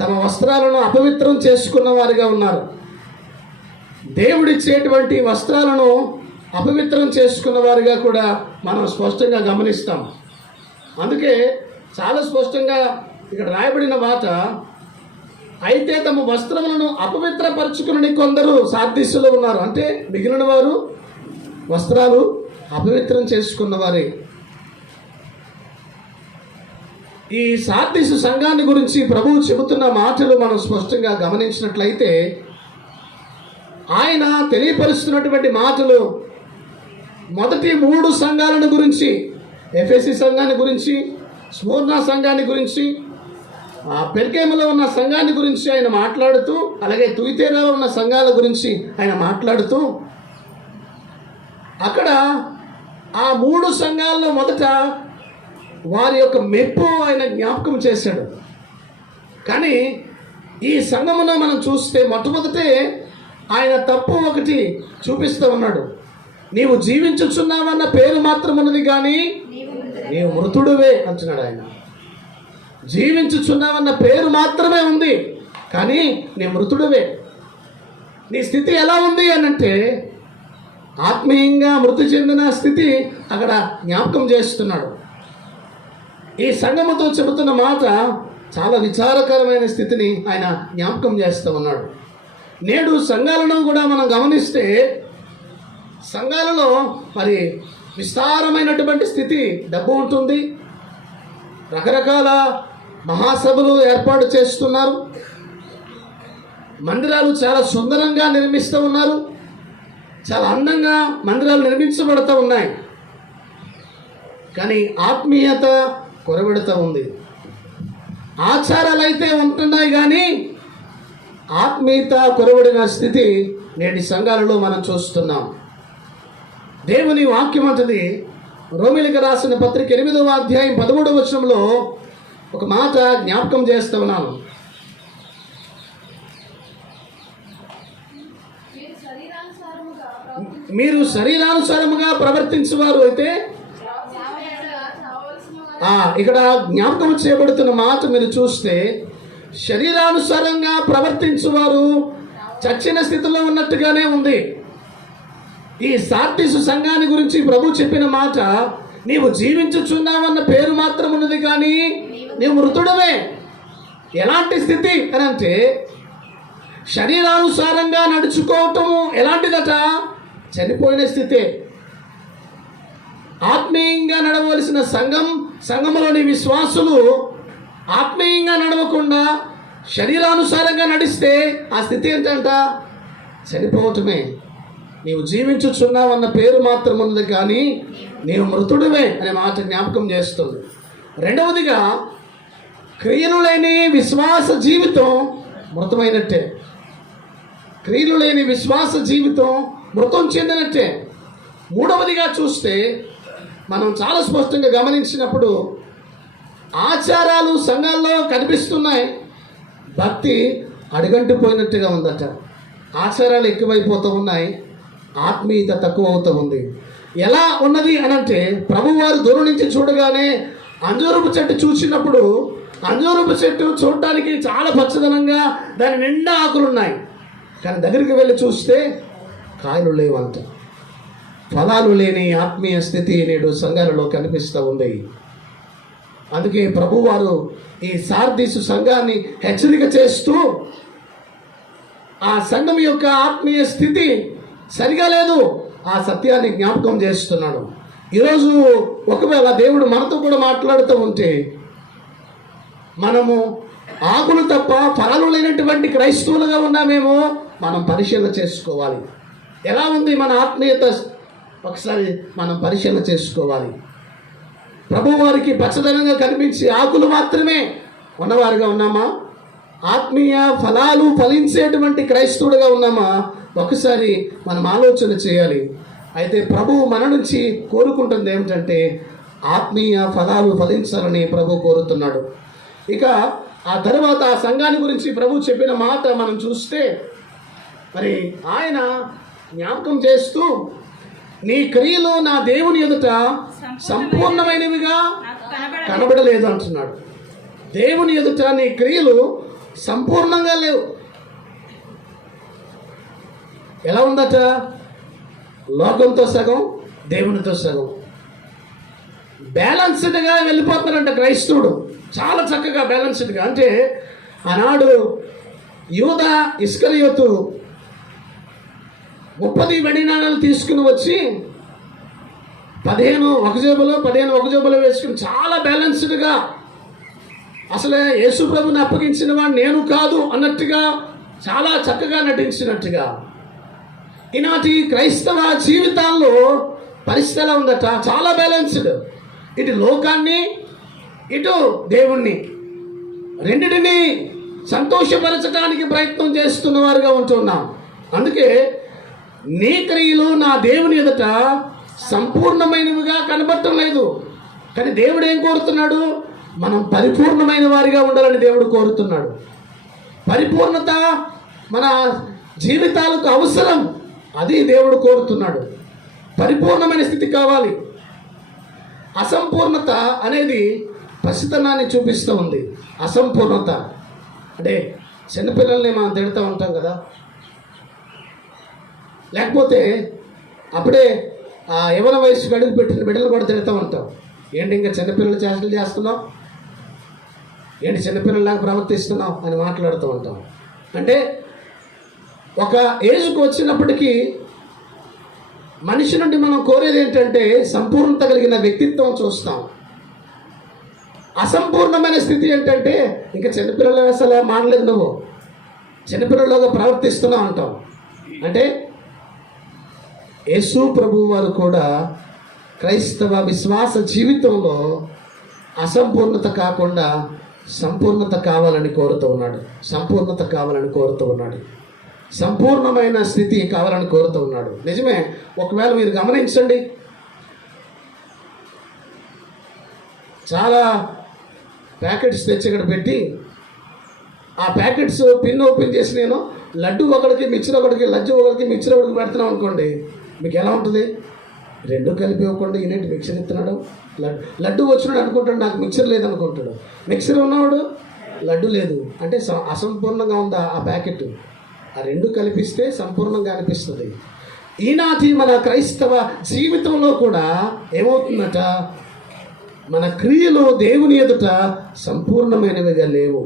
తమ వస్త్రాలను అపవిత్రం చేసుకున్న వారిగా ఉన్నారు. దేవుడిచ్చేటువంటి వస్త్రాలను అపవిత్రం చేసుకున్న వారిగా కూడా మనం స్పష్టంగా గమనిస్తాం. అందుకే చాలా స్పష్టంగా ఇక్కడ రాయబడిన మాట, అయితే తమ వస్త్రములను అపవిత్రపరచుకుని కొందరు సార్దీసులో ఉన్నారు. అంటే మిగిలిన వారు వస్త్రాలు అపవిత్రం చేసుకున్నవారే. ఈ సార్దీసు సంఘాన్ని గురించి ప్రభువు చెబుతున్న మాటలు మనం స్పష్టంగా గమనించినట్లయితే ఆయన తెలియపరుస్తున్నటువంటి మాటలు మొదటి 3 సంఘాలను గురించి, ఎఫెసీ సంఘాన్ని గురించి, స్మూర్ణ సంఘాన్ని గురించి, పెర్గేములో ఉన్న సంఘాన్ని గురించి ఆయన మాట్లాడుతూ, అలాగే తుయితేరాలో ఉన్న సంఘాల గురించి ఆయన మాట్లాడుతూ అక్కడ ఆ 3 సంఘాల్లో మొదట వారి యొక్క మెప్పు ఆయన జ్ఞాపకం చేశాడు. కానీ ఈ సంఘములో మనం చూస్తే మొట్టమొదటే ఆయన తప్పు ఒకటి చూపిస్తూ ఉన్నాడు. నీవు జీవించుచున్నావన్న పేరు మాత్రం ఉన్నది కానీ నీవు మృతుడువే అంటున్నాడు ఆయన. జీవించుచున్నావన్న పేరు మాత్రమే ఉంది కానీ నీ మృతుడువే. నీ స్థితి ఎలా ఉంది అనంటే ఆత్మీయంగా మృతి చెందిన స్థితి అక్కడ జ్ఞాపకం చేస్తున్నాడు. ఈ సంఘముతో చెబుతున్న మాట చాలా విచారకరమైన స్థితిని ఆయన జ్ఞాపకం చేస్తూ ఉన్నాడు. నేడు సంఘాలను కూడా మనం గమనిస్తే సంఘాలలో మరి విస్తారమైనటువంటి స్థితి, డబ్బు ఉంటుంది, రకరకాల మహాసభలు ఏర్పాటు చేస్తున్నారు, మందిరాలు చాలా సుందరంగా నిర్మిస్తూ ఉన్నారు, చాలా అందంగా మందిరాలు నిర్మించబడుతూ ఉన్నాయి. కానీ ఆత్మీయత కొరబెడుతూ ఉంది. ఆచారాలు అయితే ఉంటున్నాయి కానీ ఆత్మీయత కొరబడిన స్థితి నేటి సంఘాలలో మనం చూస్తున్నాం. దేవుని వాక్యం అంటది, రోమిలికి రాసిన పత్రిక 8వ అధ్యాయం 13వ వచనంలో ఒక మాట జ్ఞాపకం చేస్తూ ఉన్నాను. మీరు శరీరానుసారముగా ప్రవర్తించేవారు అయితే ఇక్కడ జ్ఞాపకం చేయబడుతున్న మాట మీరు చూస్తే శరీరానుసారంగా ప్రవర్తించేవారు చచ్చిన స్థితిలో ఉన్నట్టుగానే ఉంది. ఈ సార్టీసు సంఘాన్ని గురించి ప్రభు చెప్పిన మాట, నీవు జీవించుచున్నావన్న పేరు మాత్రం ఉన్నది కానీ నీవు మృతుడవే. ఎలాంటి స్థితి అని అంటే శరీరానుసారంగా నడుచుకోవటము ఎలాంటిదట? చనిపోయిన స్థితే. ఆత్మీయంగా నడవలసిన సంఘంలోని విశ్వాసులు ఆత్మీయంగా నడవకుండా శరీరానుసారంగా నడిస్తే ఆ స్థితి ఏంటంట? చనిపోవటమే. నీవు జీవించుచున్నావన్న పేరు మాత్రం ఉన్నది కానీ నీవు మృతుడివే అనే మాట జ్ఞాపకం చేస్తుంది. రెండవదిగా, క్రియలు లేని విశ్వాస జీవితం మృతమైనట్టే. క్రియలు లేని విశ్వాస జీవితం మృతం చెందినట్టే. మూడవదిగా చూస్తే మనం చాలా స్పష్టంగా గమనించినప్పుడు ఆచారాలు సంఘాల్లో కనిపిస్తున్నాయి, భక్తి అడుగంటిపోయినట్టుగా ఉందట. ఆచారాలు ఎక్కువైపోతూ ఉన్నాయి, ఆత్మీయత తక్కువ అవుతూ ఉంది. ఎలా ఉన్నది అనంటే ప్రభువారు దూరం నుంచి చూడగానే అంజూరపు చెట్టు చూసినప్పుడు అంజూరపు చెట్టు చూడటానికి చాలా పచ్చదనంగా దాని నిండా ఆకులు ఉన్నాయి, కానీ దగ్గరికి వెళ్ళి చూస్తే కాయలు లేవంట. ఫలాలు లేని ఆత్మీయ స్థితి నేడు సంఘాలలో కనిపిస్తూ ఉంది. అందుకే ప్రభువారు ఈ సార్దీసు సంఘాన్ని హెచ్చరిక చేస్తూ ఆ సంఘం యొక్క ఆత్మీయ స్థితి సరిగా లేదు, ఆ సత్యాన్ని జ్ఞాపకం చేస్తున్నాడు. ఈరోజు ఒకవేళ దేవుడు మనతో కూడా మాట్లాడుతూ ఉంటే మనము ఆకులు తప్ప ఫలాలు లేనటువంటి క్రైస్తవులుగా ఉన్నామేమో మనం పరిశీలన చేసుకోవాలి. ఎలా ఉంది మన ఆత్మీయత? ఒకసారి మనం పరిశీలన చేసుకోవాలి. ప్రభువారికి పచ్చదనంగా కనిపించి ఆకులు మాత్రమే ఉన్నవారుగా ఉన్నామా? ఆత్మీయ ఫలాలు ఫలించేటువంటి క్రైస్తవుడుగా ఉన్నామా? ఒకసారి మనం ఆలోచన చేయాలి. అయితే ప్రభువు మన నుంచి కోరుకుంటుంది ఏమిటంటే ఆత్మీయ ఫలాలు ఫలించాలని ప్రభు కోరుతున్నాడు. ఇక ఆ తర్వాత ఆ సంఘాన్ని గురించి ప్రభు చెప్పిన మాట మనం చూస్తే మరి ఆయన జ్ఞాపకం చేస్తూ, నీ క్రియలు నా దేవుని ఎదుట సంపూర్ణమైనవిగా కనబడలేదు అంటున్నాడు. దేవుని ఎదుట నీ క్రియలు సంపూర్ణంగా లేవు. ఎలా ఉందట? లోకంతో సగం, దేవునితో సగం, బ్యాలెన్స్డ్గా వెళ్ళిపోతున్నాడంట క్రైస్తవుడు. చాలా చక్కగా బ్యాలెన్స్డ్గా. అంటే ఆనాడు యూదా ఇస్కరియోతు 30 వెండి నాణాలు తీసుకుని వచ్చి 15 ఒక జేబులో వేసుకుని చాలా బ్యాలెన్స్డ్గా, అసలే యేసు ప్రభుని అప్పగించిన వాడు నేను కాదు అన్నట్టుగా చాలా చక్కగా నటించినట్టుగా ఈనాటి క్రైస్తవ జీవితాల్లో పరిస్థితి ఎలా ఉందట? చాలా బ్యాలెన్స్డ్. ఇటు లోకాన్ని ఇటు దేవుణ్ణి రెండిటిని సంతోషపరచడానికి ప్రయత్నం చేస్తున్న వారుగా ఉంటున్నాం. అందుకే నీ క్రియలు నా దేవుని ఎదుట సంపూర్ణమైనవిగా కనబడటం లేదు. కానీ దేవుడు ఏం కోరుతున్నాడు? మనం పరిపూర్ణమైన వారిగా ఉండాలని దేవుడు కోరుతున్నాడు. పరిపూర్ణత మన జీవితాలకు అవసరం, అది దేవుడు కోరుతున్నాడు. పరిపూర్ణమైన స్థితి కావాలి. అసంపూర్ణత అనేది పసితనాన్ని చూపిస్తూ ఉంది. అసంపూర్ణత అంటే చిన్నపిల్లల్ని మనం తిడుతూ ఉంటాం కదా, లేకపోతే అప్పుడే యవన వయసుకు అడుగు పెట్టిన బిడ్డలు కూడా తిడుతూ ఉంటాం. ఏంటి ఇంకా చిన్నపిల్లలు చేష్టలు చేస్తున్నావు, ఏంటి చిన్నపిల్లలాగా ప్రవర్తిస్తున్నావు అని మాట్లాడుతూ ఉంటాం. అంటే ఒక ఏజ్కి వచ్చినప్పటికీ మనిషి నుండి మనం కోరేది ఏంటంటే సంపూర్ణత కలిగిన వ్యక్తిత్వం చూస్తాం. అసంపూర్ణమైన స్థితి ఏంటంటే ఇంకా చిన్నపిల్లల అసలు మానలేదు, నువ్వు చిన్నపిల్లలుగా ప్రవర్తిస్తున్నావు అంటాం. అంటే యేసు ప్రభువు వారు కూడా క్రైస్తవ విశ్వాస జీవితంలో అసంపూర్ణత కాకుండా సంపూర్ణత కావాలని కోరుతూ ఉన్నాడు. సంపూర్ణత కావాలని కోరుతూ ఉన్నాడు. సంపూర్ణమైన స్థితి కావాలని కోరుతూ ఉన్నాడు. నిజమే. ఒకవేళ మీరు గమనించండి, చాలా ప్యాకెట్స్ తెచ్చి ఇక్కడ పెట్టి ఆ ప్యాకెట్స్ పిన్ ఓపెన్ చేసి నేను లడ్డు ఒకరికి మిక్చర్ ఒకరికి, లడ్డు ఒకరికి మిక్చర్ ఒకరికి పెడుతున్నాం అనుకోండి, మీకు ఎలా ఉంటుంది? రెండు కలిపి ఇవ్వకుండా ఈయనేంటి మిక్చర్ ఇస్తున్నాడు, లడ్డు వచ్చినాడు అనుకుంటాడు, నాకు మిక్చర్ లేదనుకుంటాడు. మిక్చర్ ఉన్నవాడు లడ్డు లేదు అంటే అసంపూర్ణంగా ఉందా ఆ ప్యాకెట్. ఆ రెండు కలిపిస్తే సంపూర్ణంగా అనిపిస్తుంది. ఈనాటి మన క్రైస్తవ జీవితంలో కూడా ఏమవుతుందట, మన క్రియలు దేవుని ఎదుట సంపూర్ణమైనవిగా లేవు,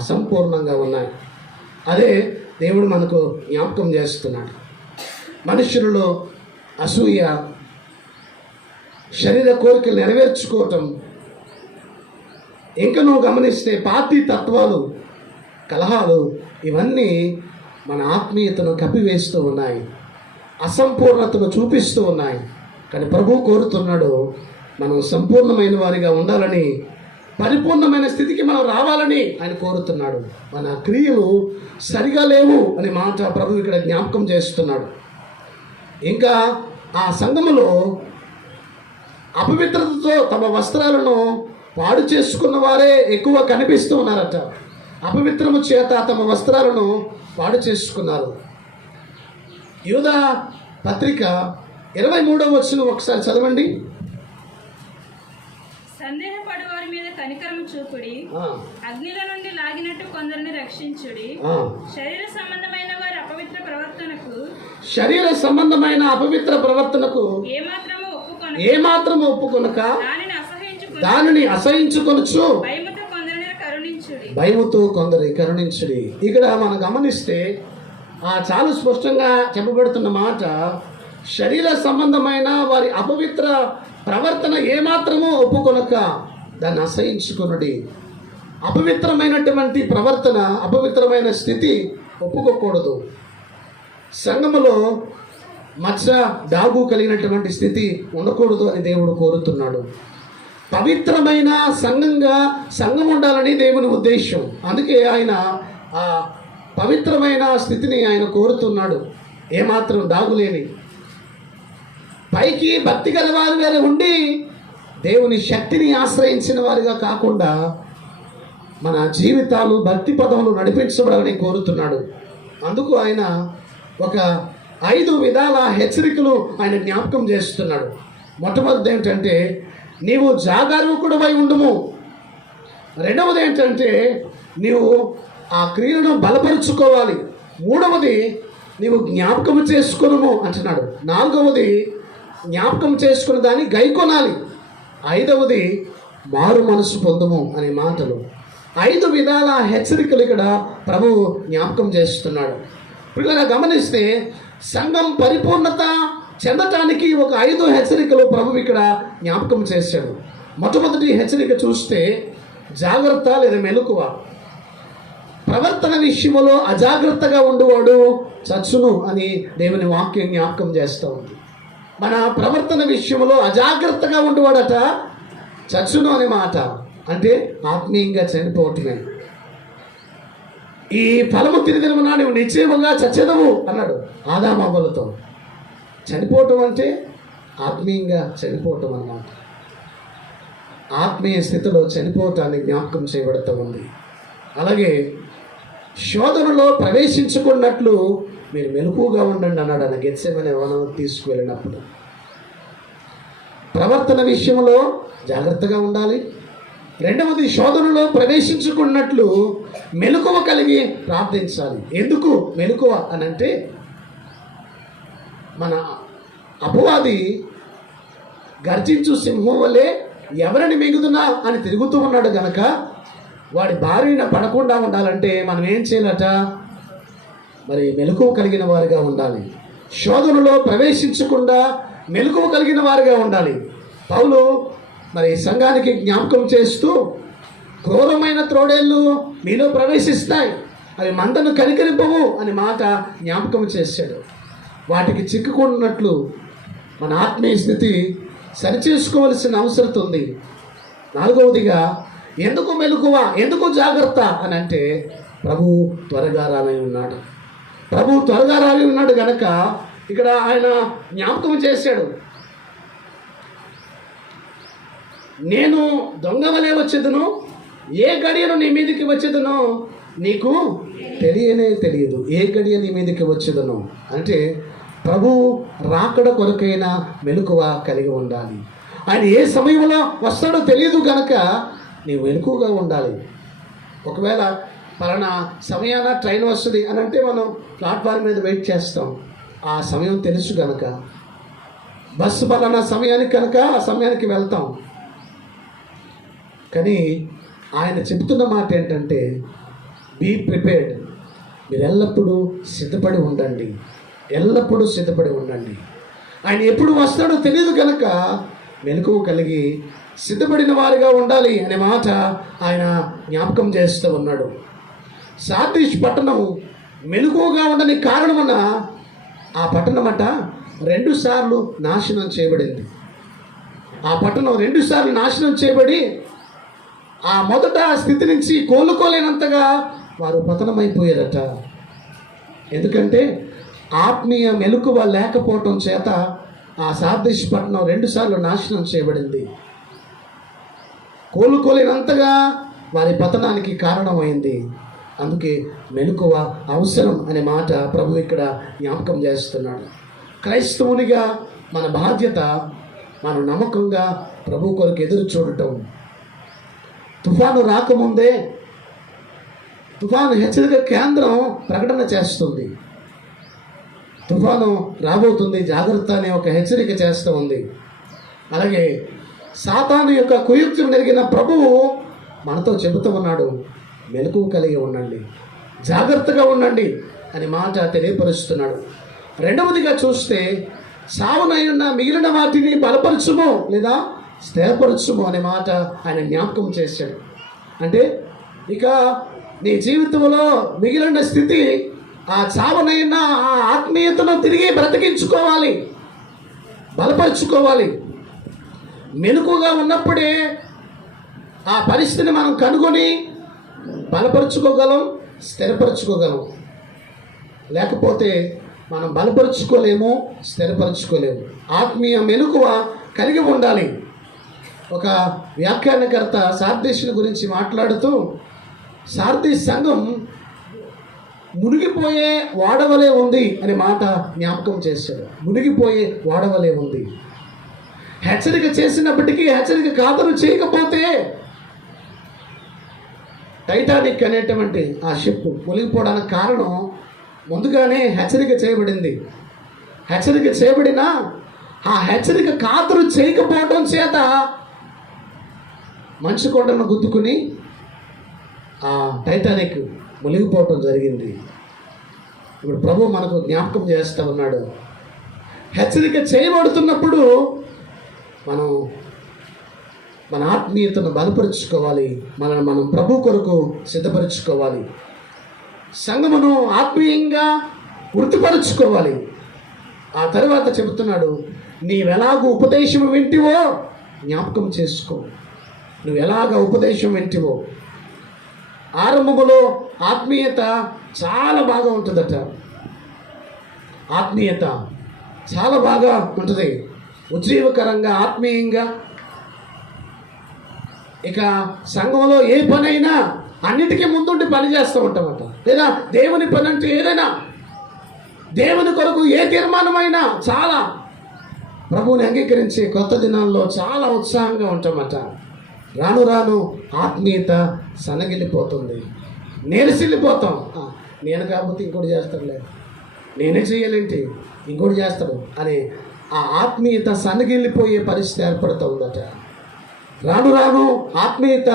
అసంపూర్ణంగా ఉన్నాయి. అదే దేవుడు మనకు జ్ఞాపకం చేస్తున్నాడు. మనుషులలో అసూయ, శరీర కోరికలు నెరవేర్చుకోవటం, ఇంకా నువ్వు గమనిస్తే పార్టీ తత్వాలు, కలహాలు, ఇవన్నీ మన ఆత్మీయతను కప్పివేస్తూ ఉన్నాయి, అసంపూర్ణతను చూపిస్తూ ఉన్నాయి. కానీ ప్రభువు కోరుతున్నాడు మనం సంపూర్ణమైన వారిగా ఉండాలని, పరిపూర్ణమైన స్థితికి మనం రావాలని ఆయన కోరుతున్నాడు. మన క్రియలు సరిగా లేవు అనే మాట ప్రభువు ఇక్కడ జ్ఞాపకం చేస్తున్నాడు. ఇంకా ఆ సంఘములో అపవిత్రతతో తమ వస్త్రాలను పాడు చేసుకున్న వారే ఎక్కువ కనిపిస్తూ ఉన్నారట. అపవిత్రము చేత తమ వస్త్రాలను పాడు చేసుకున్నారు. యూదా పత్రిక 23వ వచనం ఒకసారి చదవండి. సందేహపడు వారి మీద కనికరము చూపుడి, అగ్నిల నుండి లాగినట్టు కొందరిని రక్షించుడి. శరీర సంబంధమైన వారి అపవిత్ర ప్రవర్తనకు ఏమాత్రము ఒప్పుకొనక దానిని అసహించుకొనుచు భయముతో కొందరిని కరుణించుడి. ఇక్కడ మనం గమనిస్తే చాలా స్పష్టంగా చెప్పబడుతున్న మాట, శరీర సంబంధమైన వారి అపవిత్ర ప్రవర్తన ఏమాత్రమో ఒప్పుకొనక దాన్ని అసహించుకొనుడి. అపవిత్రమైనటువంటి ప్రవర్తన, అపవిత్రమైన స్థితి ఒప్పుకోకూడదు. సంఘములో మచ్చ, డాగు కలిగినటువంటి స్థితి ఉండకూడదు అని దేవుడు కోరుతున్నాడు. పవిత్రమైన సంఘం ఉండాలని దేవుని ఉద్దేశం. అందుకే ఆయన ఆ పవిత్రమైన స్థితిని ఆయన కోరుతున్నాడు. ఏమాత్రం డాగులేని, పైకి భక్తి గల వారిగా ఉండి దేవుని శక్తిని ఆశ్రయించిన వారిగా కాకుండా మన జీవితాలు భక్తి పదములు నడిపించబడాలని కోరుతున్నాడు. అందుకు ఆయన ఒక 5 విధాల హెచ్చరికలు ఆయన జ్ఞాపకం చేస్తున్నాడు. మొట్టమొదటిది ఏంటంటే నీవు జాగరూకుడవై ఉండుము. రెండవది ఏంటంటే నీవు ఆ క్రియలను బలపరుచుకోవాలి. మూడవది నీవు జ్ఞాపకం చేసుకొనుము అంటున్నాడు. నాలుగవది జ్ఞాపకం చేసుకున్న దాన్ని గైకొనాలి. 5వది మారు మనసు పొందుము అనే మాటలు. 5 విధాల హెచ్చరికలు ఇక్కడ ప్రభువు జ్ఞాపకం చేస్తున్నాడు. ఇప్పుడు గమనిస్తే సంఘం పరిపూర్ణత చెందటానికి ఒక 5 హెచ్చరికలు ప్రభువు ఇక్కడ జ్ఞాపకం చేశాడు. మొట్టమొదటి హెచ్చరిక చూస్తే జాగ్రత్త లేదా మెలకువ. ప్రవర్తన విషయంలో అజాగ్రత్తగా ఉండేవాడు చచ్చును అని దేవుని వాక్యం జ్ఞాపకం చేస్తూ ఉంది. మన ప్రవర్తన విషయంలో అజాగ్రత్తగా ఉండేవాడట చచ్చును అనే మాట అంటే ఆత్మీయంగా చనిపోవటమే. ఈ ఫలము తిరిగిన నువ్వు నిశ్చయముగా చచ్చెదవు అన్నాడు ఆదామవ్వలతో. చనిపోవటం అంటే ఆత్మీయంగా చనిపోవటం అన్నమాట. ఆత్మీయ స్థితిలో చనిపోవటాన్ని జ్ఞాపకం చేయబడుతూ ఉంది. అలాగే శోధనలో ప్రవేశించుకున్నట్లు మీరు మెలకుగా ఉండండి అన్నాడు ఆయన గెత్సేమనే వనం తీసుకువెళ్ళినప్పుడు. ప్రవర్తన విషయంలో జాగ్రత్తగా ఉండాలి. రెండవది, శోధనలో ప్రవేశించుకున్నట్లు మెలకువ కలిగి ప్రార్థించాలి. ఎందుకు మెలకువ అని అంటే, మన అపవాది గర్జించు సింహం వలె ఎవరిని మింగుతున్నా అని తిరుగుతూ ఉన్నాడు గనక వాడి బారిన పడకుండా ఉండాలంటే మనం ఏం చేయాలట? మరి మెలకువ కలిగిన వారిగా ఉండాలి. శోధనలో ప్రవేశించకుండా మెలకువ కలిగిన వారిగా ఉండాలి. పౌలు మరి సంఘానికి జ్ఞాపకం చేస్తూ, క్రూరమైన త్రోడేళ్ళు మీలో ప్రవేశిస్తాయి, అవి మందను కనికరింపవు అని మాట జ్ఞాపకం చేశాడు. వాటికి చిక్కుకున్నట్లు మన ఆత్మీయ స్థితి సరిచేసుకోవలసిన అవసరం ఉంది. నాలుగవదిగా, ఎందుకు మెలకువ, ఎందుకు జాగ్రత్త అని అంటే, ప్రభు త్వరగా రానై ఉన్నాడు. ప్రభు త్వరగా రాని ఉన్నాడు గనక ఇక్కడ ఆయన జ్ఞాపకం చేశాడు, నేను దొంగ వలె వచ్చేదను, ఏ గడియను నీ మీదకి వచ్చేదనో నీకు తెలియదు. ఏ గడియ నీ మీదకి వచ్చేదను అంటే, ప్రభు రాకడ కొరకైన మెలకువ కలిగి ఉండాలి. ఆయన ఏ సమయంలో వస్తాడో తెలియదు కనుక నీవు మెలకువగా ఉండాలి. ఒకవేళ పలానా సమయాన ట్రైన్ వస్తుంది అని అంటే మనం ప్లాట్ఫామ్ మీద వెయిట్ చేస్తాం. ఆ సమయం తెలుసు కనుక, బస్సు పలానా సమయానికి కనుక ఆ సమయానికి వెళ్తాం. కానీ ఆయన చెబుతున్న మాట ఏంటంటే, బీ ప్రిపేర్డ్, మీరు ఎల్లప్పుడూ సిద్ధపడి ఉండండి, ఎల్లప్పుడూ సిద్ధపడి ఉండండి. ఆయన ఎప్పుడు వస్తాడో తెలియదు కనుక మెలకువ కలిగి సిద్ధపడిన వారిగా ఉండాలి అనే మాట ఆయన జ్ఞాపకం చేస్తూ ఉన్నాడు. సార్దీస్ పట్టణం మెలకువగా ఉండని కారణమున ఆ పట్టణం 2 సార్లు నాశనం చేయబడింది. ఆ పట్టణం 2 సార్లు నాశనం చేయబడి ఆ మొదట స్థితి నుంచి కోలుకోలేనంతగా వారు పతనమైపోయారట. ఎందుకంటే ఆత్మీయ మెలకువ లేకపోవటం చేత ఆ సార్దీస్ పట్టణం 2 సార్లు నాశనం చేయబడింది. కోలుకోలేనంతగా వారి పతనానికి కారణమైంది. అందుకే మెలకువ అవసరం అనే మాట ప్రభు ఇక్కడ జ్ఞాపకం చేస్తున్నాడు. క్రైస్తవునిగా మన బాధ్యత, మనం నమ్మకంగా ప్రభు కొరకు ఎదురు చూడటం. తుఫాను రాకముందే తుఫాను హెచ్చరిక కేంద్రం ప్రకటన చేస్తుంది, తుఫాను రాబోతుంది, జాగ్రత్త అనే ఒక హెచ్చరిక చేస్తూ ఉంది. అలాగే సాతాను యొక్క కుయుక్తిని నెరిగిన ప్రభువు మనతో చెబుతూ ఉన్నాడు, మెలకువ కలిగి ఉండండి, జాగ్రత్తగా ఉండండి అని మాట తెలియపరుస్తున్నాడు. రెండవదిగా చూస్తే, సావునైన మిగిలిన వాటిని బలపరచుము లేదా స్థిరపరచుము అనే మాట ఆయన జ్ఞాపకం చేశాడు. అంటే ఇక నీ జీవితంలో మిగిలిన స్థితి ఆ చావనైనా ఆ ఆత్మీయతను తిరిగి బ్రతికించుకోవాలి, బలపరుచుకోవాలి. మెలకుగా ఉన్నప్పుడే ఆ పరిస్థితిని మనం కనుగొని బలపరుచుకోగలం, స్థిరపరచుకోగలం. లేకపోతే మనం బలపరుచుకోలేము, స్థిరపరచుకోలేము. ఆత్మీయ మెలకువ కలిగి ఉండాలి. ఒక వ్యాఖ్యానకర్త సార్దీసుల గురించి మాట్లాడుతూ, సార్దీస్ సంఘం మునిగిపోయే వాడవలే ఉంది అనే మాట జ్ఞాపకం చేశాడు. మునిగిపోయే వాడవలే ఉంది. హెచ్చరిక చేసినప్పటికీ హెచ్చరిక ఖాతరు చేయకపోతే టైటానిక్ అనేటువంటి ఆ షిప్ మునిగిపోవడానికి కారణం ముందుగానే హెచ్చరిక చేయబడింది. హెచ్చరిక చేయబడినా ఆ హెచ్చరిక ఖాతరు చేయకపోవడం చేత మంచు కొండను గుద్దుకుని ఆ టైటానిక్ మునిగిపోవటం జరిగింది. ఇప్పుడు ప్రభు మనకు జ్ఞాపకం చేస్తూ ఉన్నాడు, హెచ్చరిక చేయబడుతున్నప్పుడు మనం మన ఆత్మీయతను బలపరుచుకోవాలి, మనం ప్రభు కొరకు సిద్ధపరచుకోవాలి, సంఘమును ఆత్మీయంగా వృత్తిపరుచుకోవాలి. ఆ తర్వాత చెబుతున్నాడు, నీవెలాగూ ఉపదేశం వింటివో జ్ఞాపకం చేసుకో. నువ్వు ఎలాగ ఉపదేశం వింటివో. ఆరంభములో ఆత్మీయత చాలా బాగా ఉంటుందట. ఆత్మీయత చాలా బాగా ఉంటుంది, ఉజ్జీవకరంగా, ఆత్మీయంగా. ఇక సంఘంలో ఏ పనైనా అన్నిటికీ ముందుండి పని చేస్తూ ఉంటామట. లేదా దేవుని పని అంటే ఏదైనా, దేవుని కొరకు ఏ తీర్మానమైనా చాలా ప్రభువుని అంగీకరించే కొత్త దినాల్లో చాలా ఉత్సాహంగా ఉంటామట. రాను రాను ఆత్మీయత సన్నగిల్లిపోతుంది, నేరసిల్లిపోతాం. నేను కాకపోతే ఇంకోటి చేస్తాడులే, నేనే చేయాలేంటి ఇంకోటి చేస్తాడు అని ఆ ఆత్మీయత సన్నగిల్లిపోయే పరిస్థితి ఏర్పడుతూ ఉందట. రాను రాను ఆత్మీయత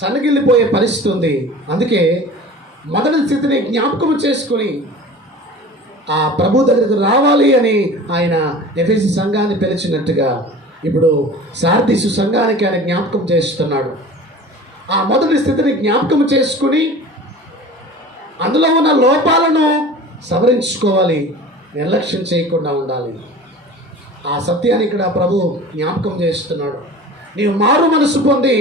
సన్నగిల్లిపోయే పరిస్థితి ఉంది. అందుకే మొదటి స్థితిని జ్ఞాపకం చేసుకుని ఆ ప్రభు దగ్గరకు రావాలి అని ఆయన ఎఫెసీ సంఘాన్ని పిలిచినట్టుగా ఇప్పుడు సార్దీసు సంఘానికి ఆయన జ్ఞాపకం చేస్తున్నాడు. ఆ మొదటి స్థితిని జ్ఞాపకం చేసుకుని అందులో ఉన్న లోపాలను సవరించుకోవాలి, నిర్లక్ష్యం చేయకుండా ఉండాలి. ఆ సత్యాన్ని ఇక్కడ ప్రభు జ్ఞాపకం చేస్తున్నాడు. నీవు మారు మనసు పొంది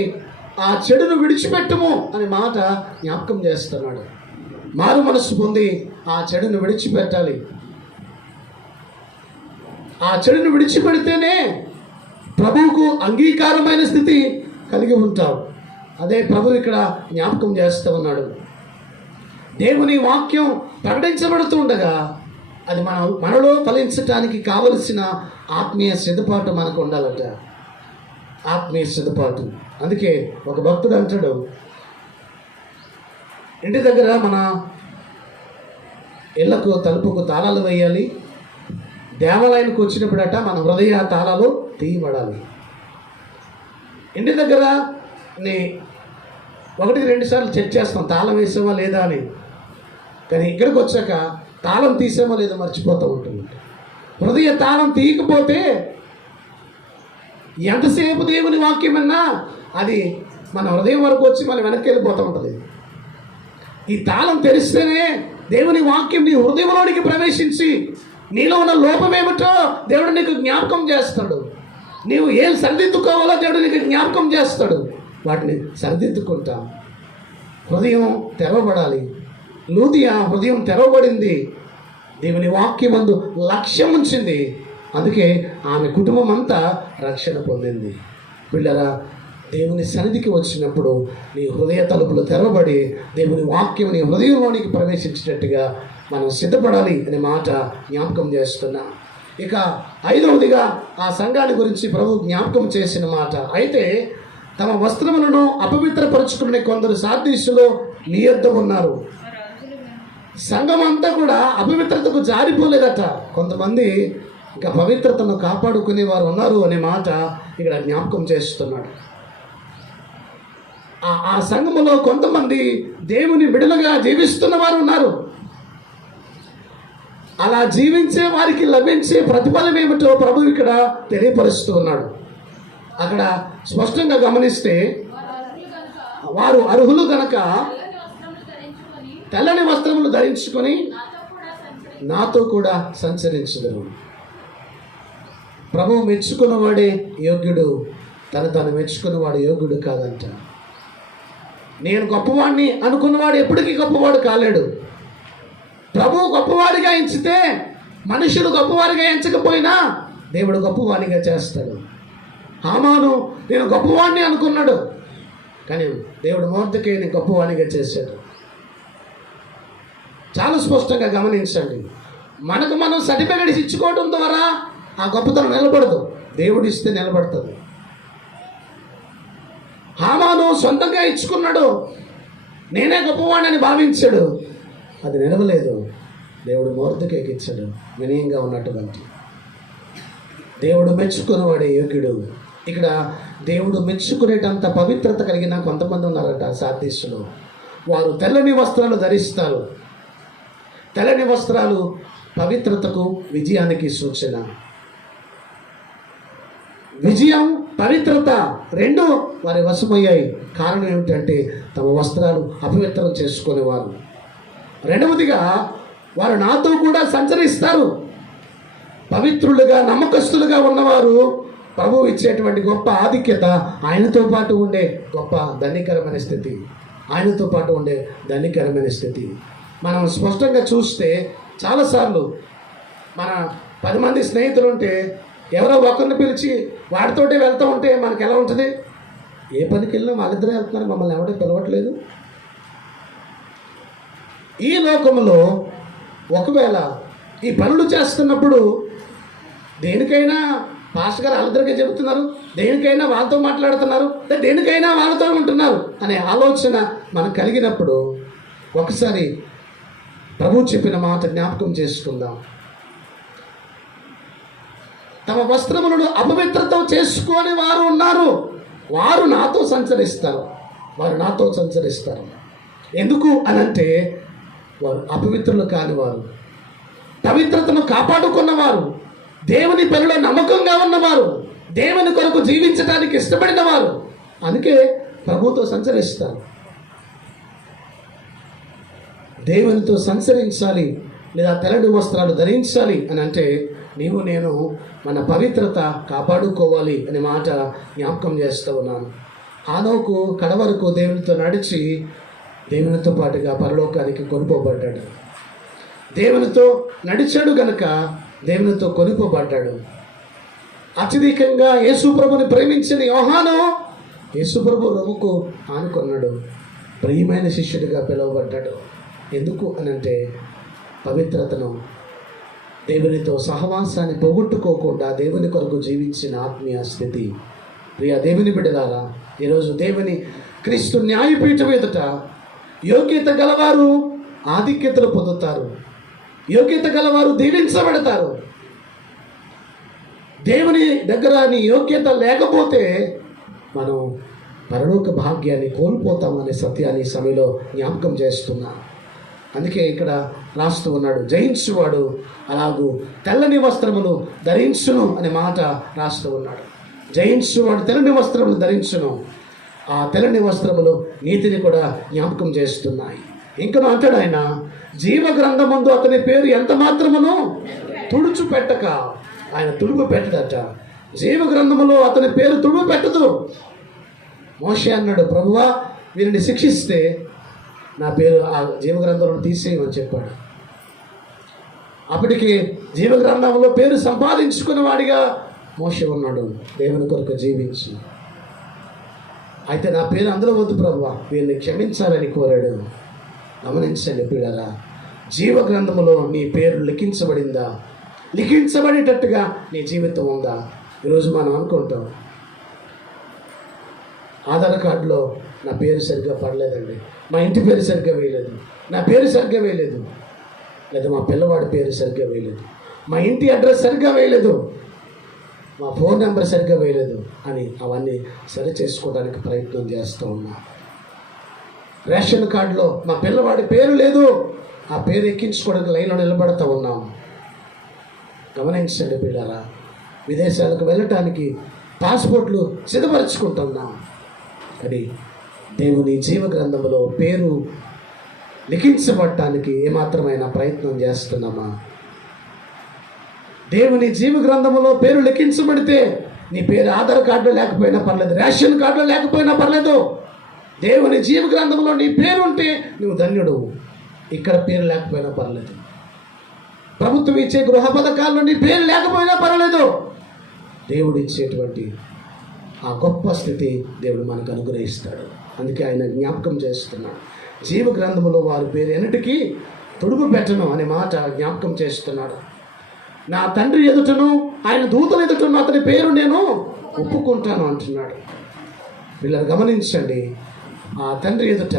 ఆ చెడును విడిచిపెట్టుము అనే మాట జ్ఞాపకం చేస్తున్నాడు. మారు మనసు పొంది ఆ చెడును విడిచిపెట్టాలి. ఆ చెడును విడిచిపెడితేనే ప్రభువుకు అంగీకారమైన స్థితి కలిగి ఉంటావు. అదే ప్రభు ఇక్కడ జ్ఞాపకం చేస్తూ ఉన్నాడు. దేవుని వాక్యం ప్రకటించబడుతుండగా అది మనలో ఫలించటానికి కావలసిన ఆత్మీయ సిద్ధపాటు మనకు ఉండాలట. ఆత్మీయ సిద్ధపాటు. అందుకే ఒక భక్తుడు అంటాడు, ఇంటి దగ్గర మన ఇళ్లకు తలుపుకు తాళాలు వేయాలి, దేవాలయానికి వచ్చినప్పుడట మన హృదయ తాళాలు తీయబడాలి. ఇంటి దగ్గర నీ 1-2 సార్లు చెక్ చేస్తాం తాళం వేసామా లేదా అని, కానీ ఇక్కడికి వచ్చాక తాళం తీసామో లేదో మర్చిపోతూ ఉంటుంది. హృదయ తాళం తీయకపోతే ఎంతసేపు దేవుని వాక్యం అన్నా అది మన హృదయం వరకు వచ్చి మనం వెనక్కి వెళ్ళిపోతూ ఉంటుంది. ఈ తాళం తెరిస్తేనే దేవుని వాక్యం నీ హృదయంలోనికి ప్రవేశించి నీలో ఉన్న లోపమేమిటో దేవుడు నీకు జ్ఞాపకం చేస్తాడు. నీవు ఏం సరిదిద్దుకోవాలో దేవుడు నీకు జ్ఞాపకం చేస్తాడు. వాటిని సరిదిద్దుకుంటాం. హృదయం తెరవబడాలి. లూదియా హృదయం తెరవబడింది, దేవుని వాక్యమందు లక్ష్యం ఉంచింది. అందుకే ఆమె కుటుంబం అంతా రక్షణ పొందింది. పిల్లరా, దేవుని సన్నిధికి వచ్చినప్పుడు నీ హృదయ తలుపులు తెరవబడి దేవుని వాక్యం నీ హృదయంలోనికి ప్రవేశించినట్టుగా మనం సిద్ధపడాలి అనే మాట జ్ఞాపకం చేస్తున్నా. ఇక 5వదిగా ఆ సంఘాన్ని గురించి ప్రభు జ్ఞాపకం చేసిన మాట, అయితే తమ వస్త్రములను అపవిత్రపరుచుకునే కొందరు సార్దీసులో నీ యొద్ద ఉన్నారు. సంఘం అంతా కూడా అపవిత్రతకు జారిపోలేదట. కొంతమంది ఇంకా పవిత్రతను కాపాడుకునే వారు ఉన్నారు అనే మాట ఇక్కడ జ్ఞాపకం చేస్తున్నాడు. ఆ సంఘములో కొంతమంది దేవుని బిడలుగా జీవిస్తున్న వారు ఉన్నారు. అలా జీవించే వారికి లభించే ప్రతిఫలం ఏమిటో ప్రభు ఇక్కడ తెలియపరుస్తూ ఉన్నాడు. అక్కడ స్పష్టంగా గమనిస్తే వారు అర్హులు గనక తెల్లని వస్త్రములు ధరించుకొని నాతో కూడా సంచరించుదురు. ప్రభువు మెచ్చుకున్నవాడే యోగ్యుడు, తను మెచ్చుకున్నవాడు యోగ్యుడు కాదంట. నేను గొప్పవాడిని అనుకున్నవాడు ఎప్పటికీ గొప్పవాడు కాలేడు. ప్రభువు గొప్పవాడిగా ఎంచితే మనుషులు గొప్పవాడిగా ఎంచకపోయినా దేవుడు గొప్పవాడిగా చేస్తాడు. హామాను నేను గొప్పవాడిని అనుకున్నాడు, కానీ దేవుడు మొర్దెకైని గొప్పవాడిగా చేశాడు. చాలా స్పష్టంగా గమనించండి. మనకు మనం సర్టిఫికెట్స్ ఇచ్చుకోవడం ద్వారా ఆ గొప్పతనం నిలబడదు, దేవుడు ఇస్తే నిలబడుతుంది. హామాను సొంతంగా ఇచ్చుకున్నాడు, నేనే గొప్పవాడిని భావించాడు, అది నిలవలేదు. దేవుడు మొర్దెకైకి ఇచ్చాడు, వినయంగా ఉన్నటువంటి. దేవుడు మెచ్చుకున్నవాడే యోగ్యుడు. ఇక్కడ దేవుడు మెచ్చుకునేటంత పవిత్రత కలిగిన కొంతమంది ఉన్నారట సార్దీసులో. వారు తెల్లని వస్త్రాలు ధరిస్తారు. తెల్లని వస్త్రాలు పవిత్రతకు, విజయానికి సూచన. విజయం, పవిత్రత రెండు వారి వశమయ్యాయి. కారణం ఏమిటంటే తమ వస్త్రాలు అపవిత్రం చేసుకునేవారు. రెండవదిగా వారు నాతో కూడా సంచరిస్తారు. పవిత్రులుగా, నమ్మకస్తులుగా ఉన్నవారు ప్రభువు ఇచ్చేటువంటి గొప్ప ఆధిక్యత, ఆయనతో పాటు ఉండే గొప్ప ధన్యకరమైన స్థితి, ఆయనతో పాటు ఉండే ధన్యకరమైన స్థితి. మనం స్పష్టంగా చూస్తే చాలాసార్లు మన 10 మంది స్నేహితులు ఉంటే ఎవరో ఒకరిని పిలిచి వాడితోటే వెళ్తూ ఉంటే మనకు ఎలా ఉంటుంది? ఏ పనికి వెళ్ళినా వాళ్ళిద్దరే వెళ్తున్నారు, మమ్మల్ని ఎవడే పిలవట్లేదు. ఈ లోకంలో ఒకవేళ ఈ పనులు చేస్తున్నప్పుడు దేనికైనా పాస్టర్ గారు వాళ్ళిద్దరికీ చెబుతున్నారు, దేనికైనా వాళ్ళతో మాట్లాడుతున్నారు, దేనికైనా వాళ్ళతో ఉంటున్నారు అనే ఆలోచన మనకు కలిగినప్పుడు ఒకసారి ప్రభు చెప్పిన మాట జ్ఞాపకం చేసుకుందాం. తమ వస్త్రములను అపవిత్రత చేసుకొని వారు ఉన్నారు, వారు నాతో సంచరిస్తారు, వారు నాతో సంచరిస్తారు. ఎందుకు అనంటే వారు అపవిత్రులు కానివారు, పవిత్రతను కాపాడుకున్నవారు, దేవుని పనిలో నమ్మకంగా ఉన్నవారు, దేవుని కొరకు జీవించడానికి ఇష్టపడిన వారు, అందుకే ప్రభుతో సంచరిస్తారు. దేవునితో సంచరించాలి లేదా తెల్లటి వస్త్రాలు ధరించాలి అని అంటే నీవు నేను మన పవిత్రత కాపాడుకోవాలి అనే మాట జ్ఞాపకం చేస్తూ ఉన్నాను. ఆనోకు కడవరకు దేవునితో నడిచి దేవునితో పాటుగా పరలోకానికి కొనుక్కోబడ్డాడు. దేవునితో నడిచాడు గనుక దేవునితో కొనుక్కోబడ్డాడు. అత్యధికంగా యేసుప్రభుని ప్రేమించిన యోహాను యేసుప్రభు రొమ్ముకు ఆనుకున్నాడు, ప్రియమైన శిష్యుడిగా పిలువబడ్డాడు. ఎందుకు అనంటే పవిత్రతను, దేవునితో సహవాసాన్ని పోగొట్టుకోకుండా దేవుని కొరకు జీవించిన ఆత్మీయ స్థితి. ప్రియ దేవుని బిడ్డలారా, ఈరోజు దేవుని క్రీస్తు న్యాయపీఠం ఎదుట యోగ్యత గలవారు ఆధిక్యతలు పొందుతారు, యోగ్యత గలవారు దీవించబడతారు. దేవుని దగ్గర నీ యోగ్యత లేకపోతే మనం పరలోక భాగ్యాన్ని కోల్పోతామనే సత్యాన్ని సమయంలో జ్ఞాపకం చేస్తున్నా. అందుకే ఇక్కడ రాస్తూ ఉన్నాడు, జయించువాడు అలాగూ తెల్లని వస్త్రములు ధరించును అనే మాట రాస్తూ ఉన్నాడు. జయించువాడు తెల్లని వస్త్రములు ధరించును. ఆ తెల్లని వస్త్రములు నీతిని కూడా జ్ఞాపకం చేస్తున్నాయి. ఇంకను అంటాడు ఆయన, జీవ గ్రంథమందు అతని పేరు ఎంత మాత్రమును తుడుచుపెట్టక, ఆయన తుడుపు పెట్టడట. జీవ గ్రంథములో అతని పేరు తుడుపు పెట్టదు. మోషే అన్నాడు, ప్రభువా వీరిని శిక్షిస్తే నా పేరు ఆ జీవగ్రంథంలో తీసేయమని చెప్పాడు. అప్పటికి జీవగ్రంథంలో పేరు సంపాదించుకున్న వాడిగా మోషే ఉన్నాడు, దేవుని కొరకు జీవించి. అయితే నా పేరు అందులో వద్దు ప్రభువా, వీరిని క్షమించాలని కోరాడు. గమనించండి పిల్లరా, జీవగ్రంథములో నీ పేరు లిఖించబడిందా? లిఖించబడేటట్టుగా నీ జీవితం ఉందా? ఈరోజు మనం అనుకుంటాం, ఆధార్ కార్డులో నా పేరు సరిగ్గా పడలేదండి, మా ఇంటి పేరు సరిగ్గా వేయలేదు, నా పేరు సరిగ్గా వేయలేదు, లేదా మా పిల్లవాడి పేరు సరిగ్గా వేయలేదు, మా ఇంటి అడ్రస్ సరిగ్గా వేయలేదు, మా ఫోన్ నెంబర్ సరిగ్గా వేయలేదు అని అవన్నీ సరి చేసుకోవడానికి ప్రయత్నం చేస్తూ ఉన్నా. రేషన్ కార్డులో మా పిల్లవాడి పేరు లేదు, ఆ పేరు ఎక్కించుకోవడానికి లైన్లో నిలబడుతూ ఉన్నాం. గమనించండి పిల్లరా, విదేశాలకు వెళ్ళటానికి పాస్పోర్ట్లు సిద్ధపరచుకుంటున్నాం, కానీ దేవుని జీవ గ్రంథంలో పేరు లిఖించబడటానికి ఏమాత్రమైన ప్రయత్నం చేస్తున్నామా? దేవుని జీవ గ్రంథంలో పేరు లిఖించబడితే నీ పేరు ఆధార్ కార్డులో లేకపోయినా పర్లేదు, రేషన్ కార్డులో లేకపోయినా పర్లేదు, దేవుని జీవ గ్రంథంలో నీ పేరు ఉంటే నువ్వు ధన్యుడు. ఇక్కడ పేరు లేకపోయినా పర్లేదు, ప్రభుత్వం ఇచ్చే గృహ పథకాల్లో నీ పేరు లేకపోయినా పర్వాలేదు, దేవుడు ఇచ్చేటువంటి ఆ గొప్ప స్థితి దేవుడు మనకు అనుగ్రహిస్తాడు. అందుకే ఆయన జ్ఞాపకం చేస్తున్నాడు, జీవ గ్రంథంలో వారి పేరు ఎన్నిటికీ తుడుపు పెట్టను అనే మాట జ్ఞాపకం చేస్తున్నాడు. నా తండ్రి ఎదుటను ఆయన దూతల ఎదుటను అతని పేరు నేను ఒప్పుకుంటాను అంటున్నాడు. వీళ్ళని గమనించండి, ఆ తండ్రి ఎదుట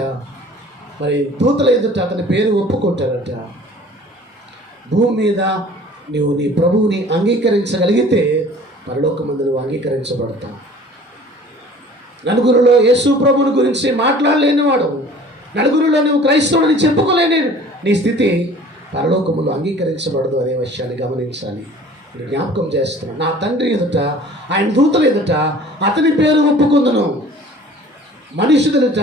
మరి దూతల ఎదుట అతని పేరు ఒప్పుకుంటారట. భూమి మీద నువ్వు నీ ప్రభువుని అంగీకరించగలిగితే పరలోకమందు నువ్వు అంగీకరించబడతావు. నలుగురిలో యేసు ప్రభుని గురించి మాట్లాడలేనివాడు, నలుగురిలో నువ్వు క్రైస్తవుని చెప్పుకోలేని నీ స్థితి పరలోకములో అంగీకరించబడదు అనే విషయాన్ని గమనించాలి. నేను జ్ఞాపకం చేస్తున్నాను, నా తండ్రి ఎదుట ఆయన దూతల ఎదుట అతని పేరు ఒప్పుకుందును. మనిషి ఎదుట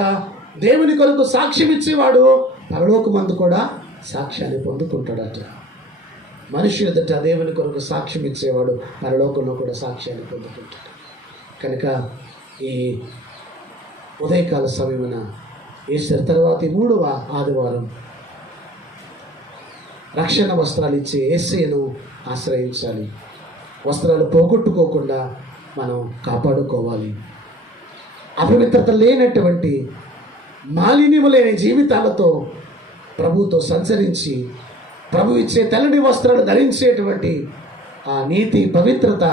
దేవుని కొరకు సాక్ష్యం ఇచ్చేవాడు పరలోకమందు కూడా సాక్ష్యాన్ని పొందుకుంటాడట. మనిషి ఎదుట దేవుని కొరకు సాక్ష్యం ఇచ్చేవాడు పరలోకంలో కూడా సాక్ష్యాన్ని పొందుకుంటాడు. కనుక ఈ ఉదయకాల సమయమున ఈస్టర్ తర్వాత 3వ ఆదివారం రక్షణ వస్త్రాలు ఇచ్చే యేసయ్యను ఆశ్రయించాలి. వస్త్రాలు పోగొట్టుకోకుండా మనం కాపాడుకోవాలి. అపవిత్రత లేనటువంటి మాలిన్యము లేని జీవితాలతో ప్రభుతో సంచరించి ప్రభు ఇచ్చే తెల్లని వస్త్రాలు ధరించేటువంటి ఆ నీతి, పవిత్రత,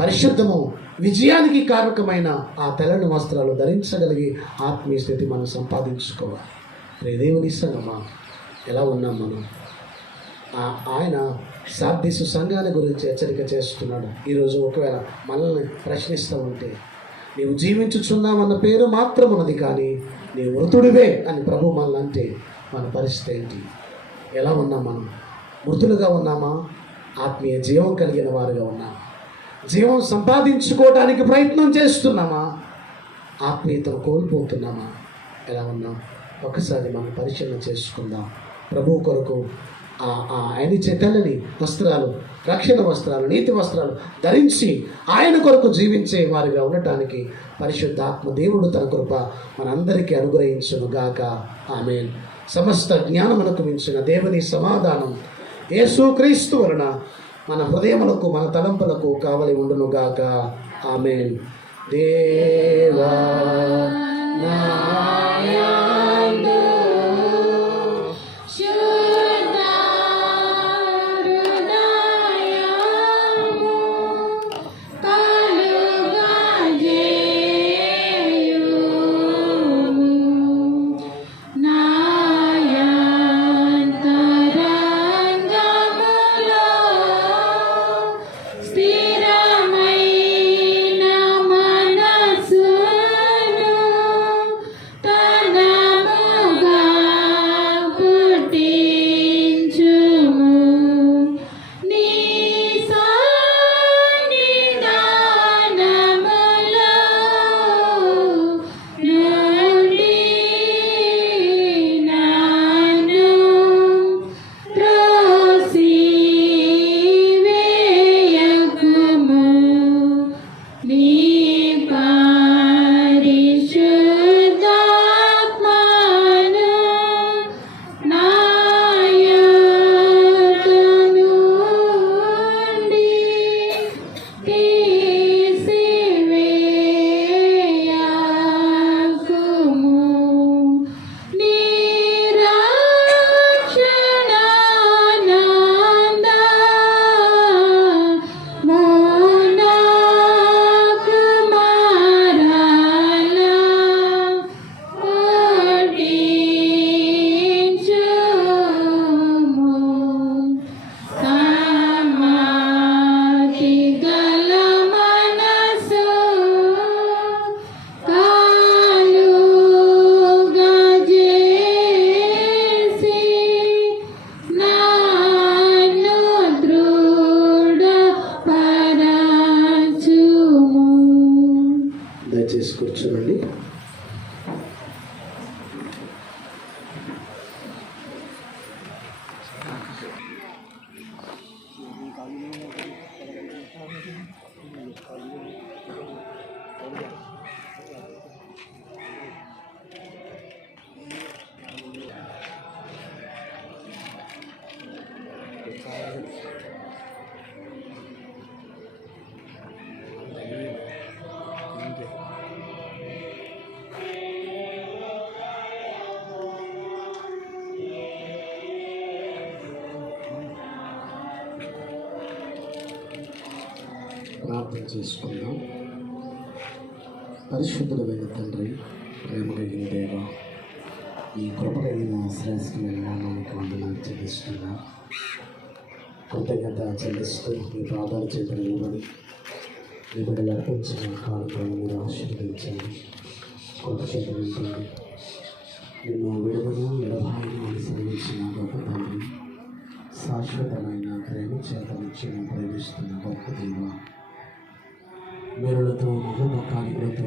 పరిశుద్ధము, విజయానికి కారకమైన ఆ తెల్లని వస్త్రాలు ధరించగలిగి ఆత్మీయ స్థితి మనం సంపాదించుకోవాలి. రే దేవుని సంగమా, ఎలా ఉన్నాం మనం? ఆయన సార్దీసు సంఘాన్ని గురించి హెచ్చరిక చేస్తున్నాడు. ఈరోజు ఒకవేళ మనల్ని ప్రశ్నిస్తూ ఉంటే, నీవు జీవించుచున్నావన్న పేరు మాత్రం ఉన్నది, కానీ నీవు మృతుడివే అని ప్రభు మనల్ని అంటే మన పరిస్థితి ఏంటి? ఎలా ఉన్నాం మనం? మృతులుగా ఉన్నామా? ఆత్మీయ జీవం కలిగిన వారుగా ఉన్నామా? జీవం సంపాదించుకోవడానికి ప్రయత్నం చేస్తున్నామా? ఆత్మీయతను కోల్పోతున్నామా? ఎలా ఉన్నాం? ఒకసారి మనం పరిశీలన చేసుకుందాం. ప్రభు కొరకు ఆయన తెల్లని వస్త్రాలు, రక్షణ వస్త్రాలు, నీతి వస్త్రాలు ధరించి ఆయన కొరకు జీవించే వారిగా ఉండటానికి పరిశుద్ధాత్మ దేవుడు తన కృప మనందరికీ అనుగ్రహించును గాక. ఆమేన్. సమస్త జ్ఞానమునకు మించిన దేవుని సమాధానం యేసుక్రీస్తు వలన మన హృదయములకు, మన తలంపులకు కావలి ఉండును గాక. ఆమేన్. దేవా కూర్చోండి. ప్రార్థన చేసుకుందాం. పరిశుద్ధుడైన తండ్రి, ప్రేమ కలిగిన దేవ, ఈ కృప కలిగిన శ్రేష్టమైన నామానికి వందనాలు చెల్లిస్తున్నా. కృతజ్ఞత చెల్లిస్తూ మీ పాదాలు చేతులు నిలబడి మీ బిడ్డలు అర్పించిన కానుకలను మీరు ఆశీర్వదించండి. కృప చేతులుంటుంది. నిన్ను విడుదలను ఎడబాయిని అనుసరించిన గొప్ప తండ్రి, శాశ్వతమైన ప్రేమ చేతనిచ్చిన ప్రేమిస్తున్న గొప్ప దేవ, మేలులతో మహోపకార్యములతో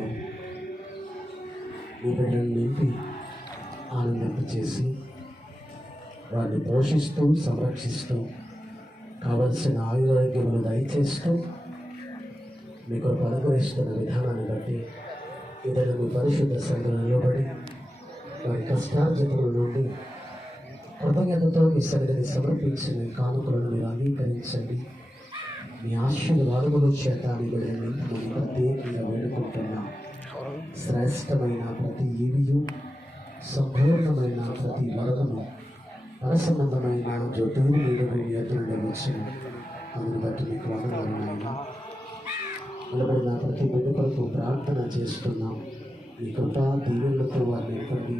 మీ బిడ్డలను నింపి ఆనందింపచేసి వారిని పోషిస్తూ సంరక్షిస్తూ కావలసిన ఆయురారోగ్యములు దయచేస్తూ మీకు అనుగ్రహిస్తున్న విధానాన్ని బట్టి ఇతడు మీ పరిశుద్ధ సంఘంలో నిలబడి వారి కష్టార్జితముల నుండి కృతజ్ఞతతో మీ సన్నిధిని సమర్పించిన కానుకలను మీరు అంగీకరించండి. మీ ఆశీర్వాదముల చేత నిబడిని మనం ప్రత్యేకంగా వేడుకుంటున్నాం. శ్రేష్టమైన ప్రతి ఈవియు, సంపూర్ణమైన ప్రతి వరదము, పరసంబంధమైన జ్యోతిని మీరు మీ ఎదురుండి వచ్చిన అందుని బట్టి మీకు వందనాలు నాయన. నిలబడిన ప్రతి బిడ్డ కొరకు ప్రార్థన చేస్తున్నాం. మీ కృపా దీవులతో వారిని నింపండి.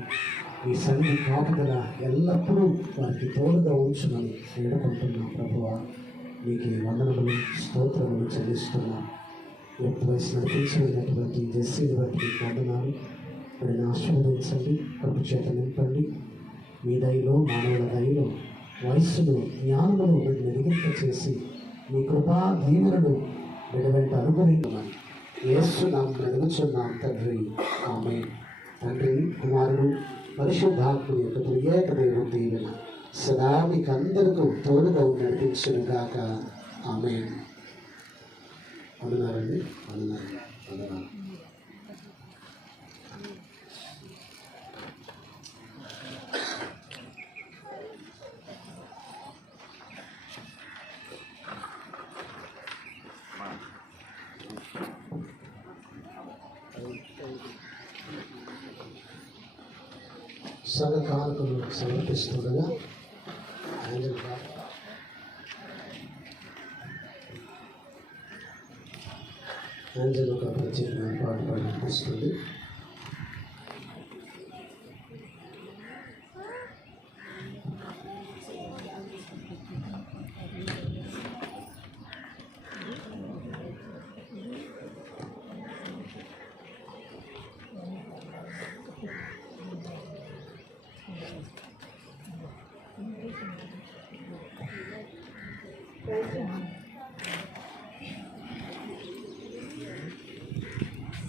మీ సన్ని కాపుదల ఎల్లప్పుడూ వారికి తోడుగా ఉంచుమని వేడుకుంటున్నాం ప్రభువా. మీకు వందనములు స్తోత్రములు చెల్లిస్తున్నాం. ఎప్పుడు వయసు నడిపించినటువంటి జెస్సీని బట్టి మీకు వందనాలు. వారిని ఆశీర్వదించండి, కృప చేత నింపండి. మీ దయలో మానవుల దయలో వయస్సును జ్ఞానమును వీటిని ఎదిగింప చేసి మీ కృపా దీవులను వెంట అనుగ్రహించమని యేసు నామమున అడుగుచున్నాం తండ్రి, ఆమేన్. తండ్రి, కుమారుడు, పరిశుద్ధాత్ముని యొక్క త్రియేక దేవుని దీవెన సదా మీకు అందరికీ తోడుగా నడిపించును గాక. ఆమేన్. వందనాలండి, వందనాలు, వందనాలు. సంఘ కానుకలు సమర్పిస్తుండగా యాంజల్ ఒక ప్రత్యేకమైన పాట పాడిస్తుంది.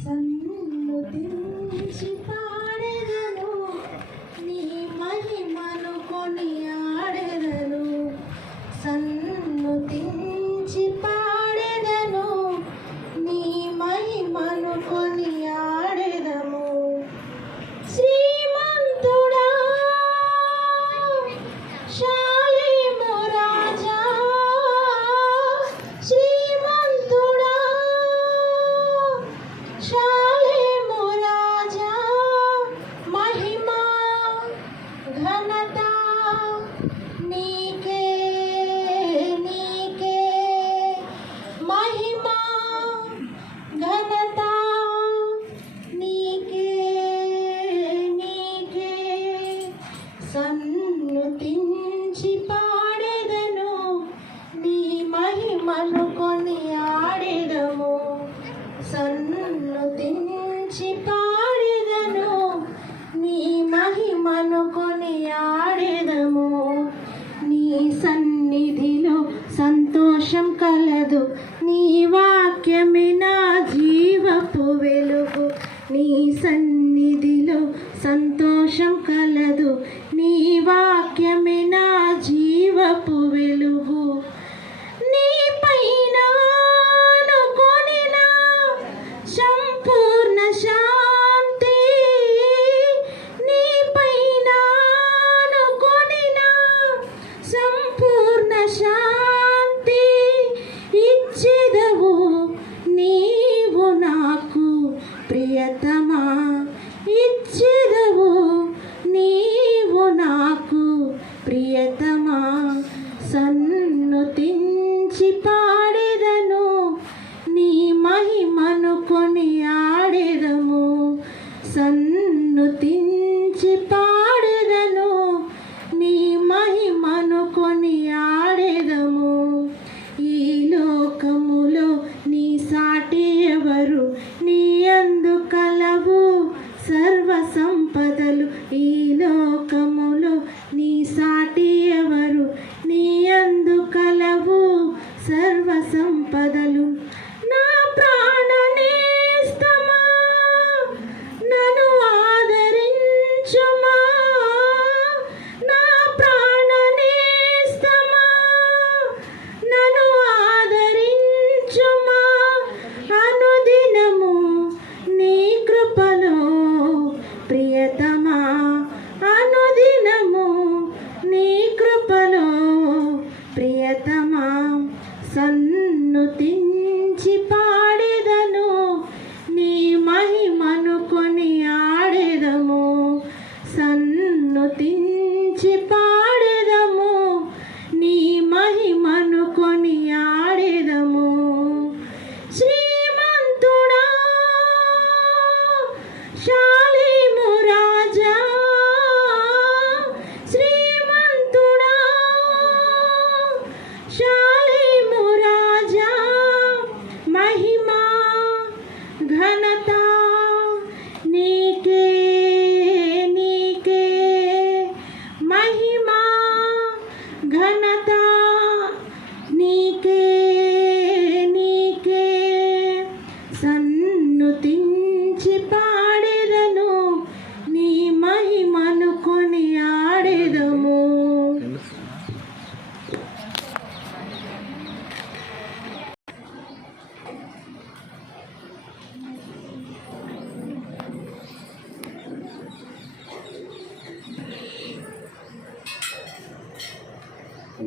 సన్నుతించి పాడెదను, నీ మహిమను కొనియాడెదను. సన్నుతించి పాడెదను, నీ మహిమను కొనియాడెదము. శ్రీమంతుడా శాలేము రాజా, శ్రీమంతుడా శాలేము రాజా, మహిమా ఘనత నీకే, నీకే. మహిమా ఘనత నీకే, నీకే. సన్నుతించి పాడెదను, నీ మహిమను కొనియాడెదము. సన్నుతించి పాడెదను, నీ మహిమను కొనియాడెదము. నీ సన్నిధిలో సంతోషం కలదు, నీ వాక్యమే నా జీవపు వెలుగు. నీ సన్నిధిలో సంతోషం కలదు, నీ వాక్యమే నా జీవపు వెలుగు. నీ పైన కొనినా సంపూర్ణ శాంతి, నీ పైన కొనినా సంపూర్ణ శాంతి ఇచ్చెదవు నీవు నాకు ప్రియతమా. ఇచ్చెదవు నీవు నాకు ప్రియతమా. సన్నుతించి పాడెదను, నీ మహిమను కొనియాడెదము. సన్నుతించి పాడెదను, నీ మహిమను కొనియాడెదము. ఈ లోకములో నీ సాటి ఎవరు, నీ యందు కలవు సర్వ సంపదలు. ఈ లోకములో నీ సాటి ఎవరు, నీ యందు కలవు సర్వ సంపదలు. నా ప్రాణనేస్తమా నన్ను ఆదరించుమా, నా ప్రాణనేస్తమా నన్ను ఆదరించుమా. అనుదినము నీ కృపలో ప్రియతమా, అనుదినము నీ కృపలో ప్రియతమా. సన్నుతించి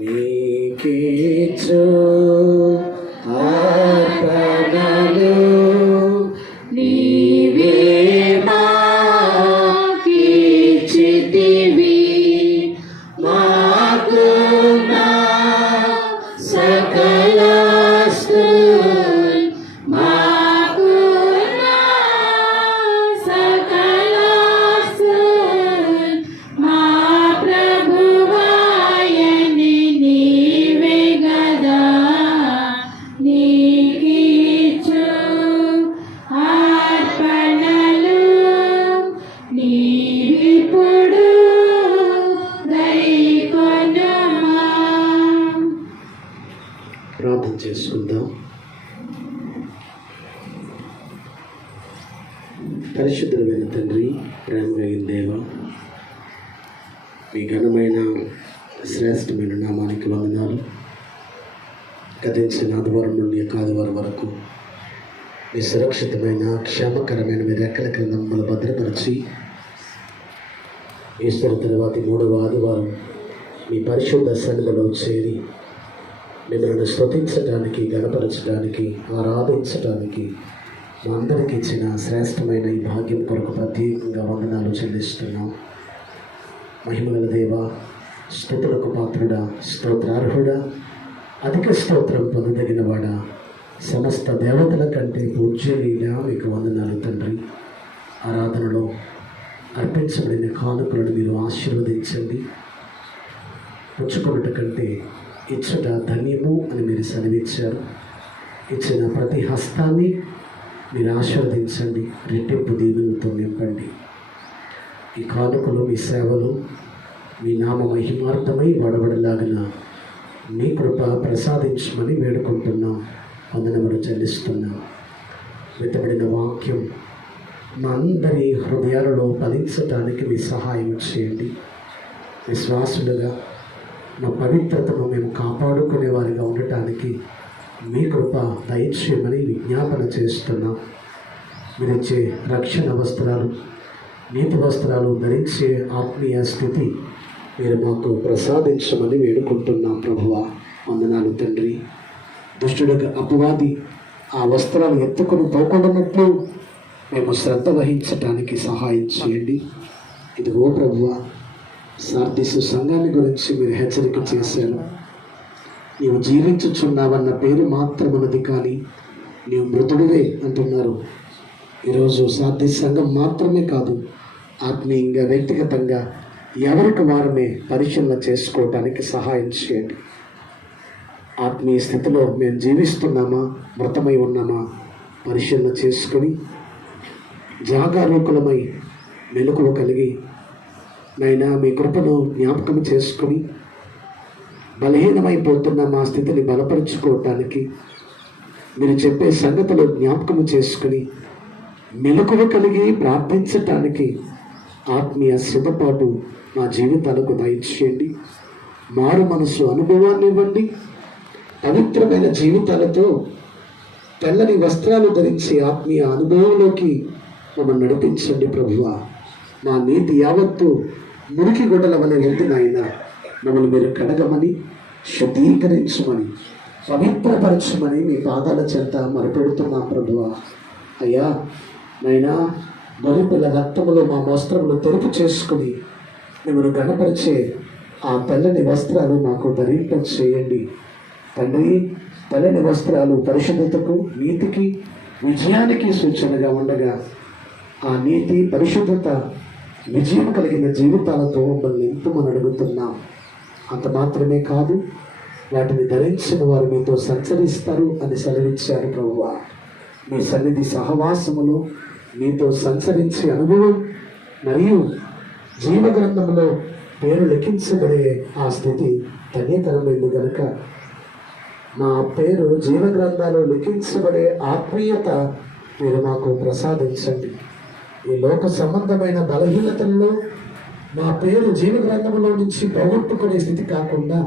నీకిచ్చు అర్పణలు నీవే మాకిచ్చితివి, మాకు నా సకలాస్తుల్, మాకు నా సకలాస్తుల్, మా ప్రభువాయని నీవే గదా, నీకిచ్చు అర్పణలు, నీవిప్పుడు దైకొనుమా. ప్రార్థన చేసుకుందాం. పరిశుద్ధమైన తండ్రి, ప్రేమగలిగిన దేవ, మీ ఘనమైన శ్రేష్టమైన నామానికి వందనాలు. గతించిన ఆదివారం నుండి ఆదివారం వరకు మీ సురక్షితమైన క్షేమకరమైన మీ రెక్కల క్రింద మమ్మల్ని భద్రపరిచి ఈశ్వర తర్వాతి 3వ ఆదివారం మీ పరిశుద్ధ సన్నిధిలో చేరి మిమ్మల్ని స్తుతించడానికి, గణపరచడానికి, ఆరాధించడానికి మా అందరికి ఇచ్చిన శ్రేష్టమైన ఈ భాగ్యం కొరకు ప్రత్యేకంగా వందనాలు చెల్లిస్తున్నాం. మహిమగల దేవ, స్తుతులకు పాత్రుడా, స్తోత్రార్హుడా, అధిక స్తోత్రం పొందదగిన వాడా, సమస్త దేవతల కంటే పూజ్యునిగా మీకు వందనాలు తండ్రి. ఆరాధనలో అర్పించబడిన కానుకలను మీరు ఆశీర్వదించండి. పుచ్చుకొనుట కంటే ఇచ్చుట ధన్యము అని మీరు సెలవిచ్చారు. ఇచ్చిన ప్రతి హస్తాన్ని మీరు ఆశీర్వదించండి, రెట్టింపు దీవెనలతో నింపండి. ఈ కానుకలు, మీ సేవలు మీ నామ మహిమార్థమై వాడబడలాగిన మీ కృప ప్రసాదించమని వేడుకుంటున్నాం, వందనములు చెల్లిస్తున్నాం. వెతబడిన వాక్యం మా అందరి హృదయాలలో ఫలించడానికి మీ సహాయం చేయండి. విశ్వాసులుగా మా పవిత్రతను మేము కాపాడుకునే వారిగా ఉండటానికి మీ కృప దయచేయమని విజ్ఞాపన చేస్తున్నాం. మీరిచ్చే రక్షణ వస్త్రాలు, నీతి వస్త్రాలు ధరించే ఆత్మీయ స్థితి మీరు మాకు ప్రసాదించమని వేడుకుంటున్నాం. ప్రభువా, వందనాలు తండ్రి. దుష్టుడుగా అపవాది ఆ వస్త్రాలు ఎత్తుకొని పోకుండానట్లు మేము శ్రద్ధ వహించటానికి సహాయం చేయండి. ఇదిగో ప్రభువా, సార్దీసు సంఘాన్ని గురించి మీరు హెచ్చరిక చేశారు. నీవు జీవించుచున్నావన్న పేరు మాత్రమన్నది, కానీ నీవు మృతుడివే అంటున్నారు. ఈరోజు సార్దీసు సంఘం మాత్రమే కాదు, ఆత్మీయంగా, వ్యక్తిగతంగా ఎవరికి వారమే పరిశీలన చేసుకోవటానికి సహాయం చేయండి. ఆత్మీయ స్థితిలో మేము జీవిస్తున్నామా, మృతమై ఉన్నామా పరిశీలన చేసుకొని జాగరూకులమై మెలకువ కలిగి నైనా మీ కృపను జ్ఞాపకం చేసుకొని బలహీనమైపోతున్న మా స్థితిని బలపరుచుకోవటానికి మీరు చెప్పే సంగతులు జ్ఞాపకం చేసుకుని మెలకువ కలిగి ప్రార్థించటానికి ఆత్మీయ సిద్ధపాటు మా జీవితాలకు దయచేయండి. మారు మనసు అనుభవాన్ని ఇవ్వండి. పవిత్రమైన జీవితాలతో తెల్లని వస్త్రాలు ధరించి ఆత్మీయ అనుభవంలోకి మమ్మల్ని నడిపించండి. ప్రభువా, మా నీతి యావత్తు మురికి గొడ్డల వలె ఉంది నాయన. మమ్మల్ని మీరు కడగమని, శుద్ధీకరించమని, పవిత్రపరచమని మీ పాదాల చెంత మొరపెడుతున్నాం. ప్రభువా, అయ్యా నైనా గొర్రెపిల్ల రక్తములో మా వస్త్రములు తెరుపు చేసుకుని మిమ్మల్ని గణపరిచే ఆ తెల్లని వస్త్రాలు మాకు ధరింప చేయండి. తండ్రి, తెల్లని వస్త్రాలు పరిశుద్ధతకు, నీతికి, విజయానికి సూచనగా ఉండగా ఆ నీతి, పరిశుద్ధత, విజయం కలిగిన జీవితాలతో మమ్మల్ని నింపుమని అడుగుతున్నాం. అంత మాత్రమే కాదు, వాటిని ధరించిన వారు మీతో సంచరిస్తారు అని సెలవిచ్చారు. ప్రభువా, మీ సన్నిధి సహవాసములు, మీతో సంచరించే అనుభవం మరియు జీవగ్రంథంలో పేరు లిఖించబడే ఆ స్థితి ధన్యకరమైంది కనుక మా పేరు జీవగ్రంథాలు లిఖించబడే ఆత్మీయత మీరు మాకు ప్రసాదించండి. ఈ లోక సంబంధమైన బలహీనతల్లో మా పేరు జీవగ్రంథంలో నుంచి పోగొట్టుకునే స్థితి కాకుండా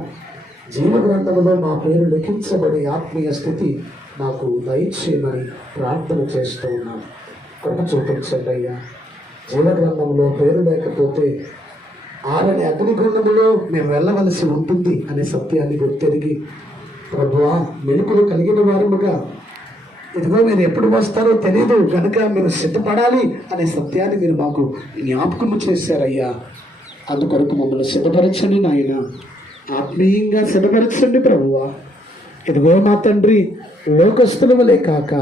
జీవగ్రంథంలో మా పేరు లిఖించబడే ఆత్మీయ స్థితి మాకు దయచేయమని ప్రార్థన చేస్తూ ఉన్నాం. కృప చూపించండి అయ్యా. జీవగ్రంథంలో పేరు లేకపోతే ఆరని అగ్నిగుండములో మేము వెళ్ళవలసి ఉంటుంది అనే సత్యాన్ని గుర్తెరిగి ప్రభువా మెలకులు కలిగిన వారముగా ఇదిగో మీరు ఎప్పుడు వస్తారో తెలియదు కనుక మేము సిద్ధపడాలి అనే సత్యాన్ని మీరు మాకు జ్ఞాపకము చేశారయ్యా. అందుకొరకు మమ్మల్ని సిద్ధపరచండి నాయన, ఆత్మీయంగా సిద్ధపరచండి ప్రభువా. ఇదిగో మా తండ్రి, లోకస్తుల వలె కాక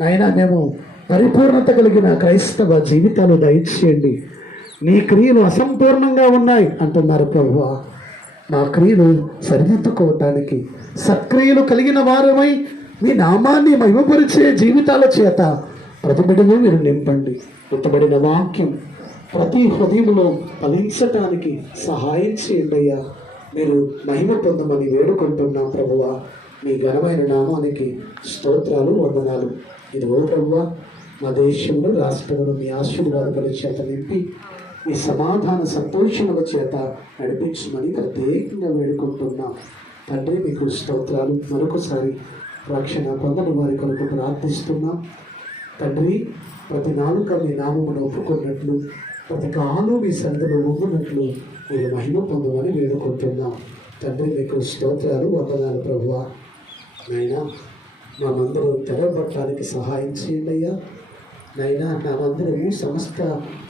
నాయన మేము పరిపూర్ణత కలిగిన క్రైస్తవ జీవితాలు దయచేయండి. నీ క్రియలు అసంపూర్ణంగా ఉన్నాయి అంటున్నారు ప్రభువా. మా క్రియలు సరిదిద్దుకోవటానికి సత్క్రియలు కలిగిన వారమై మీ నామాన్ని మహిమపరిచే జీవితాల చేత ప్రతి బిడ్డను మీరు నింపండి. ఎత్తబడిన వాక్యం ప్రతి హృదయంలో ఫలించటానికి సహాయం చేయండి అయ్యా. మీరు మహిమ పొందమని వేడుకుంటున్నాం ప్రభువా. మీ ఘనమైన నామానికి స్తోత్రాలు, వందనాలు. ఇదిగో ప్రభువా, మా దేశంలో రాష్ట్రంలో మీ ఆశీర్వాదాల చేత నింపి మీ సమాధాన సంతోషముల చేత నడిపించమని ప్రత్యేకంగా వేడుకుంటున్నాం తండ్రి. మీకు స్తోత్రాలు. మరొకసారి రక్షణ పొందని వారి కొరకు ప్రార్థిస్తున్నాం తండ్రి. ప్రతి నాలుక మీ నామమును ఒప్పుకున్నట్లు, ప్రతి కాలు మీ సందులో ఒప్పుకున్నట్లు మీరు మహిమ పొందమని వేడుకుంటున్నాం తండ్రి. మీకు స్తోత్రాలు, వందనాలు ప్రభువా. నాయనా మేమందరూ తెరవబట్టడానికి సహాయం చేయండి అయ్యా. నైనా మేమందరము సమస్త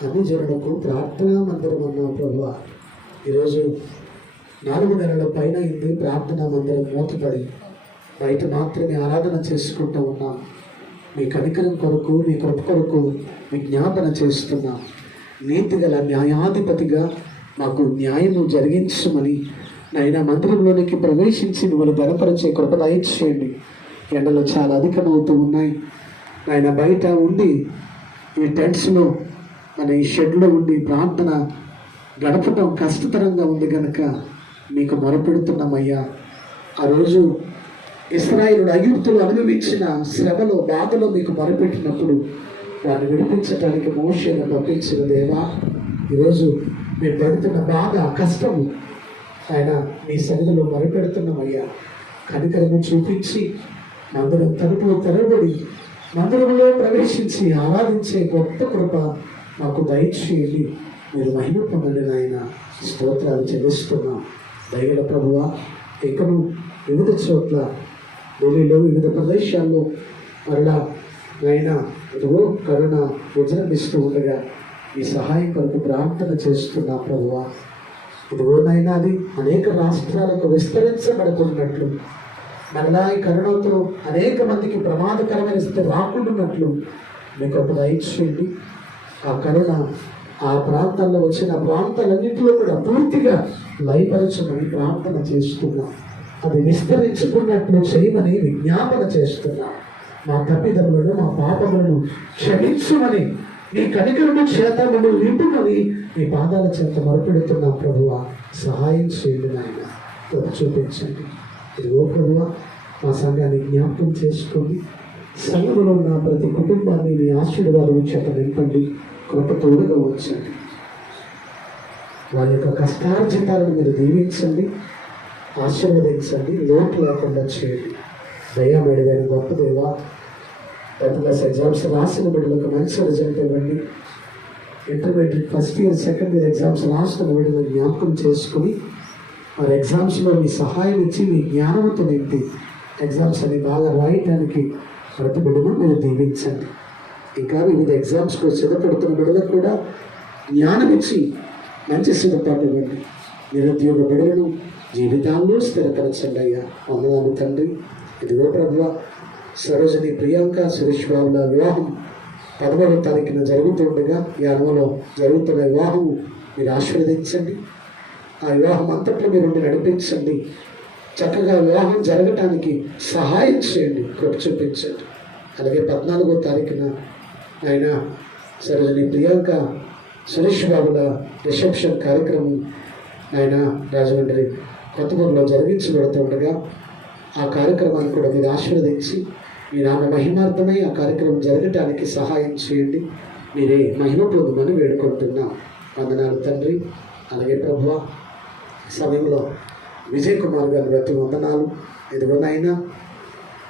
అన్ని జనులకు ప్రార్థనా మందిరం అన్నాం ప్రభువా. ఈరోజు 4 నెలల పైన అయింది ప్రార్థనా మందిరం మూతపడి బయట మాత్రమే ఆరాధన చేసుకుంటూ ఉన్నాం. మీ కనికరం కొరకు, మీ కృప కొరకు విజ్ఞాపన చేస్తున్నాం. నీతి గల న్యాయాధిపతిగా మాకు న్యాయము జరిగించమని నాయన మందిరంలోనికి ప్రవేశించి మిమ్మల్ని గణపరిచే కృప దయచేయండి. ఎండలు చాలా అధికమవుతూ ఉన్నాయి నాయన. బయట ఉండి ఈ టెంట్స్లో మన ఈ షెడ్లో ఉండి ప్రార్థన గడపడం కష్టతరంగా ఉంది కనుక మీకు మొరపెడుతున్నామయ్యా. ఆ రోజు ఇశ్రాయేలుడు ఐగుప్తులు అనుభవించిన శ్రమలో, బాధలో మీకు మొరపెట్టినప్పుడు వారిని విడిపించడానికి మోషేను పంపించిన దేవా, ఈరోజు మేము పెడుతున్న బాధ, కష్టము ఆయన మీ సన్నిధిలో మొరపెడుతున్నామయ్యా. కనికరము చూపించి మందిరం తలుపులు తెరవబడి మందిరంలో ప్రవేశించి ఆరాధించే గొప్ప కృప మాకు దయచేయండి. మీరు మహిమ పొందండి నాయన. స్తోత్రాలు చెల్లిస్తున్నాం. దయగల ప్రభువా, ఇంకను వివిధ చోట్ల ఢిల్లీలో వివిధ ప్రదేశాల్లో మరలా నాయన ఇదిగో కరుణ విజృంభిస్తూ ఉండగా ఈ సహాయం కొరకు ప్రార్థన చేస్తున్నా ప్రభువా. ఇదిగో నాయన అది అనేక రాష్ట్రాలకు విస్తరించబడుతున్నట్లు, మరలా ఈ కరుణతో అనేక మందికి ప్రమాదకరమైన స్థితి రాకుండాన్నట్లు మీకు ఒక దయచేయండి. ఆ కరుణ ఆ ప్రాంతాల్లో వచ్చిన ప్రాంతాలన్నింటిలో కూడా పూర్తిగా లయపరచమని ప్రార్థన చేస్తున్నాం. అది విస్తరించుకున్నట్లు చేయమని విజ్ఞాపన చేస్తున్నాం. మా తప్పిదములను, మా పాపములను క్షమించమని నీ కనికరము చేత మమ్మల్ని నింపుమని మీ పాదాల చేత మొరపెడుతున్నా ప్రభువా. సహాయం చేయండి నాయన, చూపించండి. ఇదిగో ప్రభువా, మా సంఘాన్ని జ్ఞాపకం చేసుకోండి. సంఘంలో ఉన్న ప్రతి కుటుంబాన్ని మీ ఆశీర్వాదం చేత నింపండి, కృపతోడుగా ఉంచండి. వారి యొక్క కష్టార్జితాలను మీరు దీవించండి, ఆశీర్వదించండి, లోటు లేకుండా చేయండి. దయామేడైన గొప్ప దేవా, 10th క్లాస్ ఎగ్జామ్స్ రాసిన బిడ్డలకు మంచి రిజల్ట్ ఇవ్వండి. Intermediate first year, second year exams రాసిన బిడ్డలు జ్ఞాపకం చేసుకుని వారి ఎగ్జామ్స్లో మీ సహాయం ఇచ్చి మీ జ్ఞానంతో నింపి ఎగ్జామ్స్ అని బాగా రాయటానికి ప్రతి బిడ్డను మీరు దీవించండి. ఇంకా వివిధ ఎగ్జామ్స్కు సిద్ధపడుతున్న బిడ్డలకు కూడా జ్ఞానం ఇచ్చి మంచి సిద్ధపాటు ఇవ్వండి. నిరుద్యోగ బిడ్డలను జీవితాల్లో స్థిరపరచండి అయ్యా. వందనాలు తండ్రి. ఇదిగో ప్రభువా, సరోజిని ప్రియాంక సురేష్ బాబుల వివాహం 11వ తారీఖున జరుగుతుండగా యానవలో జరుగుతున్న వివాహం మీరు ఆశీర్వదించండి. ఆ వివాహం అంతట్లో మీరు నడిపించండి. చక్కగా వివాహం జరగటానికి సహాయం చేయండి, కృప చూపించండి. అలాగే 14వ తారీఖున ఆయన సరోజిని ప్రియాంక సురేష్ బాబుల రిసెప్షన్ కార్యక్రమం ఆయన రాజమండ్రి కొత్తగూరులో జరిగించబడుతుండగా ఆ కార్యక్రమాన్ని కూడా మీరు ఆశీర్వదించి మీ నామ మహిమార్థమై ఆ కార్యక్రమం జరగటానికి సహాయం చేయండి. మీరే మహిమ పొందమని వేడుకుంటున్నాం. వందనాలు తండ్రి. అలాగే ప్రభువా, సమయంలో విజయ్ కుమార్ గారి బట్టి వందనాలు. ఇదిగోనైనా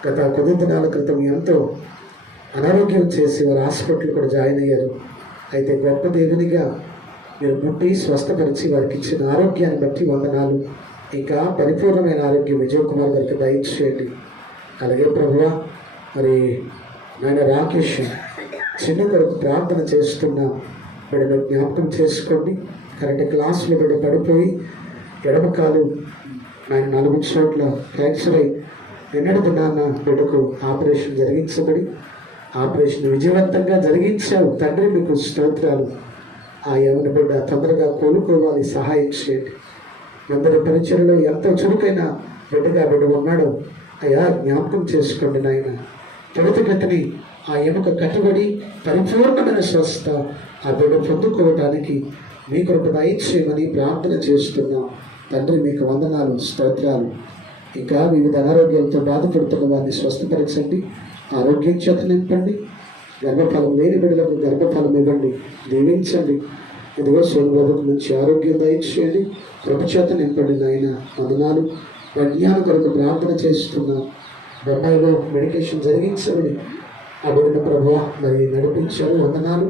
గత కొద్ది దినాల క్రితం ఎంతో అనారోగ్యం చేసి వారు హాస్పిటల్ కూడా జాయిన్ అయ్యారు. అయితే గొప్ప దేవునిగా మీరు ముట్టి స్వస్థపరిచి వారికి ఇచ్చిన ఆరోగ్యాన్ని బట్టి వందనాలు. ఇంకా పరిపూర్ణమైన ఆరోగ్యం విజయ్ కుమార్ గారికి దయచేయండి. అలాగే ప్రభువా, మరి నాయన రాకేష్ చిన్న కొరకు ప్రార్థన చేస్తున్నా, బిడ్డను జ్ఞాపకం చేసుకోండి. కరెంట్ క్లాసులో బిడ్డ పడిపోయి ఎడమకాలు ఆయన 4 చోట్ల ఫ్రాక్చర్ అయి నిన్నటి నాన్న బిడ్డకు ఆపరేషన్ జరిగించబడి ఆపరేషన్ విజయవంతంగా జరిగించావు తండ్రి, మీకు స్తోత్రాలు. ఆ యవన బిడ్డ తొందరగా కోలుకోవాలి, సహాయం చేయండి. అందరి పరిచయలో ఎంతో చురుకైన బిడ్డగా బిడ్డ ఉన్నాడో అయ్యా జ్ఞాపకం చేసుకోండి నాయన. త్వరితగతిని ఆ ఎముక కట్టుబడి పరిపూర్ణమైన స్వస్థ ఆ బిడ్డ పొందుకోవటానికి మీ కొరకు దయచేయమని ప్రార్థన చేస్తున్నాం తండ్రి. మీకు వందనాలు, స్తోత్రాలు. ఇంకా వివిధ అనారోగ్యాలతో బాధపడుతున్న వారిని స్వస్థపరచండి, ఆరోగ్యం చేత నింపండి. గర్భఫలం లేని బిడ్డలకు గర్భఫలం ఇవ్వండి, దీవించండి. ఇదిగో సోమబాబుకు మంచి ఆరోగ్యం దయచేయండి, కృపచేత నింపండి నాయన. వందనాలు. ప్రజ్ఞాన కొరకు ప్రార్థన చేస్తున్నాం. బొమ్మాయిలో మెడికేషన్ జరిగించండి. ఆ బిడ్డ ప్రభు మరి నడిపించారు, వందనాలు.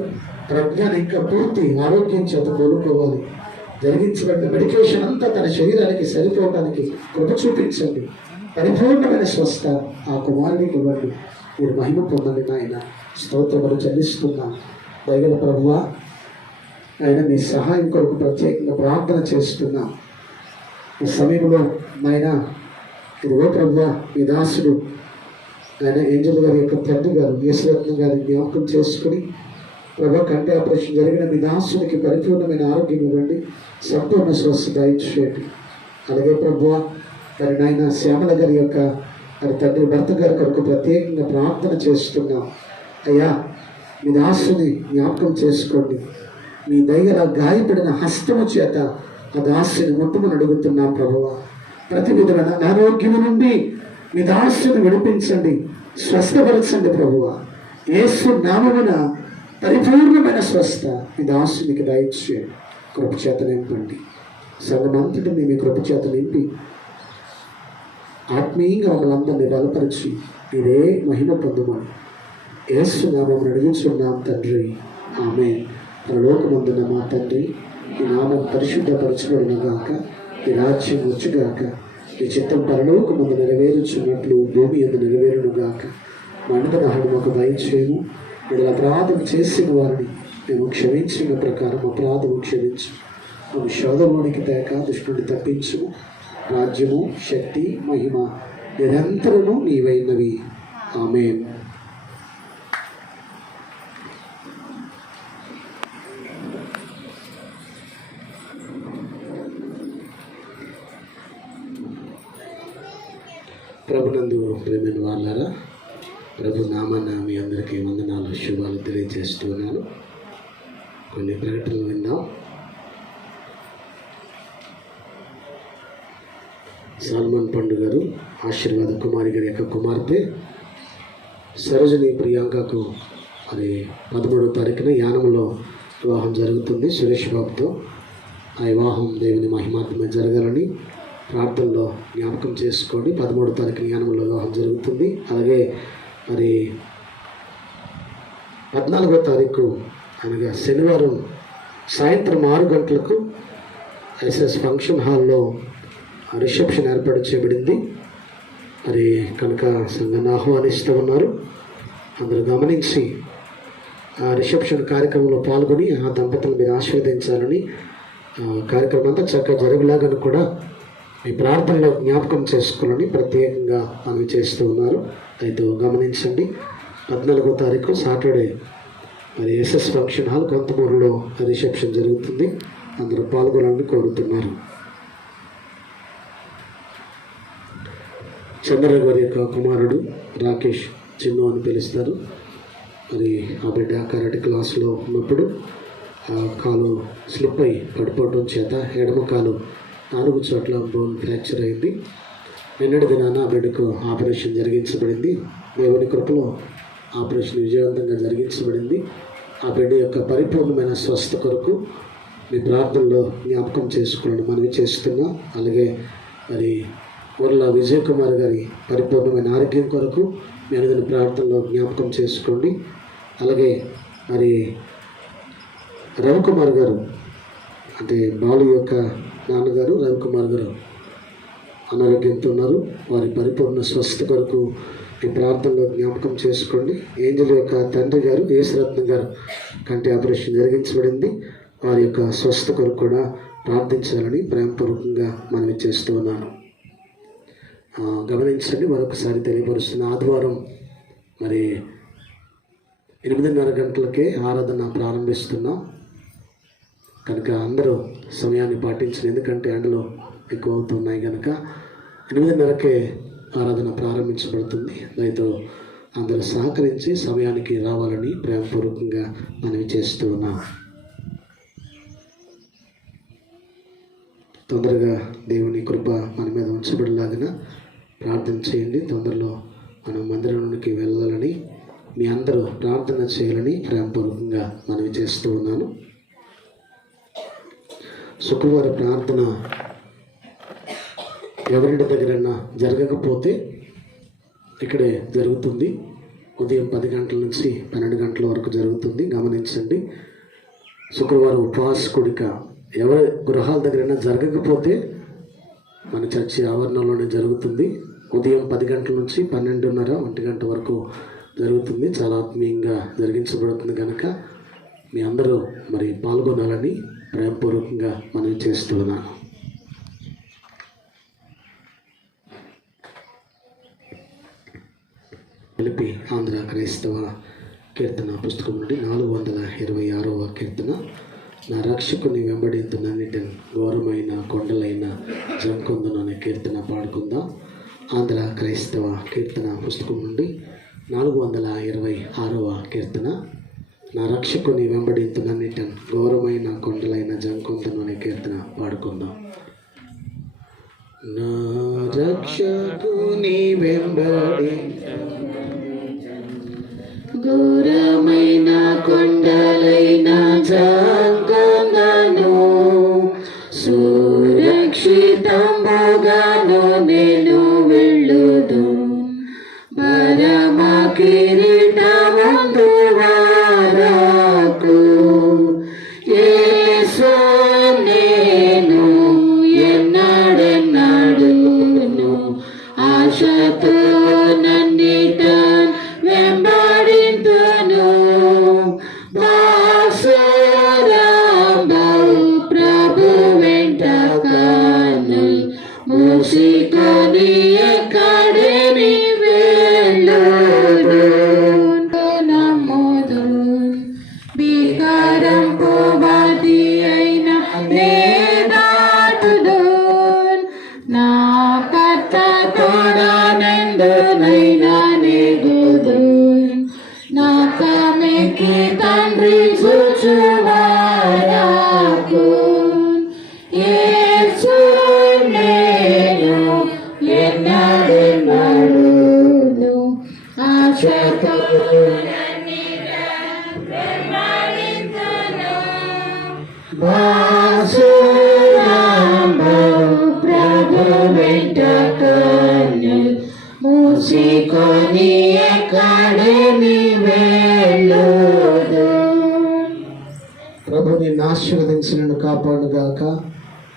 ప్రజ్ఞాన ఇంకా పూర్తి ఆరోగ్యం చేత కోలుకోవాలి. జరిగించబడిన మెడికేషన్ అంతా తన శరీరానికి సరిపోవడానికి కృప చూపించండి. పరిపూర్ణమైన స్వస్థ ఆ కుమారునికి ఇవ్వండి. మీరు మహిమ పొందండి నాయన. స్తోత్రములు చెల్లిస్తున్నాం. దయగల ప్రభువా, ఆయన మీ సహాయం కొరకు ప్రత్యేకంగా ప్రార్థన చేస్తున్నాం. ఈ సమయంలో నాయన ఇదిగో ప్రభువా, మీ దాసుడు ఆయన ఏంజల్ గారి యొక్క తండ్రి గారు యేసురత్న గారిని జ్ఞాపకం చేసుకుని ప్రభా కంటి ఆపరేషన్ జరిగిన మీ దాసునికి పరిపూర్ణమైన ఆరోగ్యం ఇవ్వండి, సంపూర్ణ స్వస్థ దయచేయండి. అలాగే ప్రభువా, మరి నాయన శ్యామల గారి యొక్క మరి తండ్రి భర్త గారి కొరకు ప్రత్యేకంగా ప్రార్థన చేస్తున్నాం. అయ్యా మీ దాసుని జ్ఞాపకం చేసుకోండి. మీ దగ్గర గాయపడిన హస్తము చేత ఆ దాసుని ముట్టుమని అడుగుతున్నాం ప్రభువా. ప్రతి విధమైన అనారోగ్యం నుండి మీ దాసుని విడిపించండి, స్వస్థపరచండి ప్రభువా. యేసు నామమున పరిపూర్ణమైన స్వస్థ మీ దాసునికి దయచేయండి, కృపచేత నింపండి. సంగమంతటిని మీ కృపచేత నింపి ఆత్మీయంగా వాళ్ళందరినీ బలపరిచి మీరే మహిమ పొందమని యేసు నామమును అడుగుచున్నాం తండ్రి, ఆమేన్. పరలోకమందున్న మా తండ్రి, ఈ నామం పరిశుద్ధపరచబడిన గాక, ఈ రాజ్యం వచ్చుగాక, ఈ చిత్తం పరలోకమందు నెరవేరుచున్నట్లు భూమి యందు నెరవేరును గాక. మండుదనహడు మాకు దయచేయము. వీళ్ళ అపరాధం చేసిన వారిని మేము క్షమించిన ప్రకారం అపరాధము క్షమించు. మేము శోధంలోనికి తేక దుష్టుని తప్పించు. రాజ్యము, శక్తి, మహిమ నిరంతరము నీవైనవి. ఆమేన్. ప్రభునందు ప్రేమైన వాళ్ళారా, ప్రభు నామాన మీ అందరికీ వందనాలు, శుభాలు తెలియజేస్తున్నాను. కొన్ని ప్రకటనలు విందాం. సల్మాన్ పండు గారు ఆశీర్వాద కుమారి గారి యొక్క కుమార్తె సరోజిని ప్రియాంకకు మరి 13వ తారీఖున యానంలో వివాహం జరుగుతుంది సురేష్ బాబుతో. ఆ వివాహం దేవుని మహిమాత్మగా జరగాలని ప్రార్థనలో జ్ఞాపకం చేసుకోండి. 13వ తారీఖున యానంలో వివాహం జరుగుతుంది. అలాగే మరి 14వ తారీఖు అనగా శనివారం సాయంత్రం 6 గంటలకు ఎస్ఎస్ ఫంక్షన్ హాల్లో రిసెప్షన్ ఏర్పాటు చేయబడింది. మరి కనుక సంఘాన్ని ఆహ్వానిస్తూ ఉన్నారు. అందరూ గమనించి ఆ రిసెప్షన్ కార్యక్రమంలో పాల్గొని ఆ దంపతులు మీరు ఆశీర్వదించాలని, కార్యక్రమం అంతా చక్కగా జరుగులాగాను కూడా మీ ప్రార్థనలో జ్ఞాపకం చేసుకోవాలని ప్రత్యేకంగా మనవి చేస్తూ ఉన్నారు. అయితే గమనించండి. 14వ తారీఖు సాటర్డే మరి ఎస్ఎస్ ఫంక్షన్ హాల్ కొంతమూరులో రిసెప్షన్ జరుగుతుంది. అందరూ పాల్గొనాలని కోరుతున్నారు. చంద్రరావు గారి యొక్క కుమారుడు రాకేష్, చిన్ను అని పిలుస్తారు. మరి ఆ బిడ్డ కరాటే క్లాస్లో ఉన్నప్పుడు ఆ కాలు స్లిప్ అయి పడిపోవడం చేత ఎడమ కాలు 4 చోట్ల బోన్ ఫ్రాక్చర్ అయింది. నిన్నటి దినాన ఆ బిడ్డకు ఆపరేషన్ జరిగించబడింది. దేవుని కృపలో ఆపరేషన్ విజయవంతంగా జరిగించబడింది. ఆ బిడ్డ యొక్క పరిపూర్ణమైన స్వస్థ కొరకు మీ ప్రార్థనలో జ్ఞాపకం చేసుకోవాలని మనవి చేస్తున్నాం. అలాగే మరి ఊర్ల విజయ్ కుమార్ గారి పరిపూర్ణమైన ఆరోగ్యం కొరకు మీ అనుదిన ప్రార్థనలో జ్ఞాపకం చేసుకోండి. అలాగే మరి రవికుమార్ గారు అంటే బాలు యొక్క నాన్నగారు రవికుమార్ గారు అనారోగ్యంతో ఉన్నారు. వారి పరిపూర్ణ స్వస్థ కొరకు ఈ ప్రార్థనలో జ్ఞాపకం చేసుకోండి. ఏంజల్ యొక్క తండ్రి గారు యేసురత్న గారు కంటి ఆపరేషన్ జరిగించబడింది. వారి యొక్క స్వస్థ కొరకు కూడా ప్రార్థించాలని ప్రేమపూర్వకంగా మనవి చేస్తూ ఉన్నాను. గమనించండి, మరొకసారి తెలియపరుస్తున్న ఆదివారం మరి 8:30 గంటలకే ఆరాధన ప్రారంభిస్తున్నాం కనుక అందరూ సమయాన్ని పాటించండి. ఎందుకంటే ఎండలు ఎక్కువ అవుతున్నాయి కనుక 8:30కే ఆరాధన ప్రారంభించబడుతుంది. దయతో అందరూ సహకరించి సమయానికి రావాలని ప్రేమపూర్వకంగా మనవి చేస్తూ ఉన్నాం. తొందరగా దేవుని కృప మన మీద ఉంచబడలాగిన ప్రార్థన చేయండి. తొందరలో మనం మందిరంలోనికి వెళ్ళాలని, మీ అందరూ ప్రార్థన చేయాలని ప్రేమపూర్వకంగా మనవి చేస్తూ ఉన్నాను. శుక్రవారం ప్రార్థన ఎవరింటి దగ్గరైనా జరగకపోతే ఇక్కడే జరుగుతుంది. ఉదయం 10 గంటల నుంచి 12 గంటల వరకు జరుగుతుంది. గమనించండి, శుక్రవారం ఉపవాస కూడిక ఎవరి గృహాల దగ్గరైనా జరగకపోతే మన చర్చి ఆవరణలోనే జరుగుతుంది. ఉదయం 10 గంటల నుంచి 12:30, 1 గంట వరకు జరుగుతుంది. చాలా ఆత్మీయంగా జరిగించబడుతుంది కనుక మీ అందరూ మరి పాల్గొనాలని ప్రేమపూర్వకంగా మనవి చేస్తూ ఉన్నాను. కలిపి ఆంధ్ర క్రైస్తవ కీర్తన పుస్తకం నుండి 426వ కీర్తన. నా రక్షకుని వెంబడింతునన్నిటిని ఘోరమైన కొండలైన జంకొందును అనే కీర్తన పాడుకుందాం. ఆంధ్ర క్రైస్తవ కీర్తన పుస్తకం నుండి 426వ కీర్తన. నా రక్షకుని వెంబడింతునన్నిటిని ఘోరమైన కొండలైన జంకొందును అనే కీర్తన పాడుకుందాం. నా రక్షకుని వెంబడి ఘోరమైన కొండలైన జంకొందును సురక్షితంబుగాను నేను వెళ్ళుదు. పరమ కిరీటమందు వరకు యేసు నేను ఎన్నడెన్నడును ఆశతో నన్నిట వెంబడింతును. బాసురాంబవు ప్రభు వెంట కాను మూసికొని ఎక్కడిని వెళ్ళుదు. నమ్ముదు భీకరం పోవాది అయిన నేదాటుదు. నా కర్త తోడనెందునైనా నెగుదు. నా కమెకి తండ్రి చూచువారకు యేసు నేను ఎన్నడెన్నడును ఆశతో బాసురాంబవు ప్రభు వెంట కన్ను మూసికొని ఎక్కడిని వెళ్ళుదు. ప్రభు నిన్ను ఆశీర్వదించి నిన్ను కాపాడుగాక.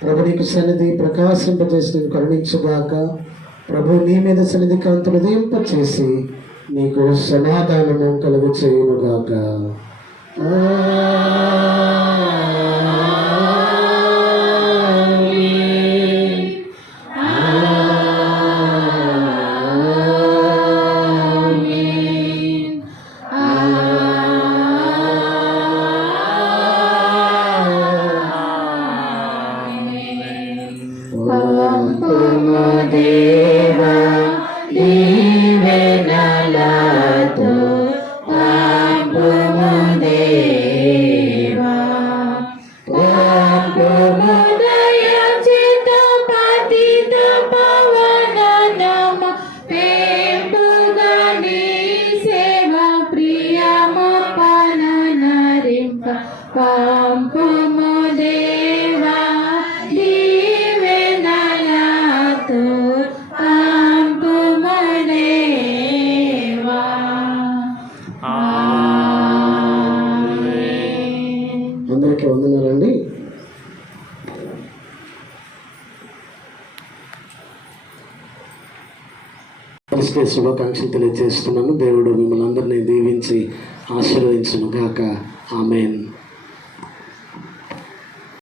ప్రభు నీకు సన్నిధి ప్రకాశింపజేసి నిన్ను కరుణించుగాక. ప్రభు నీ మీద సన్నిధి కాంతులు ఉదయింపచేసి నీకు సమాధానము కలుగు చేయునుగాక. దేవా దీవెనలతో పంపుము దేవా. పంపుము దయచేత పతిత పవన నమ పెంపుగా నీ సేవ ప్రియము పనరింప. పంపుము దేవా దీవెనలతో పంపుము దేవా. అందరికీ వందనాలండి. మదర్స్ డే శుభాకాంక్షలు తెలియజేస్తున్నాను. దేవుడు మిమ్మల్ని అందరినీ దీవించి ఆశీర్వదించును గాక. ఆమేన్.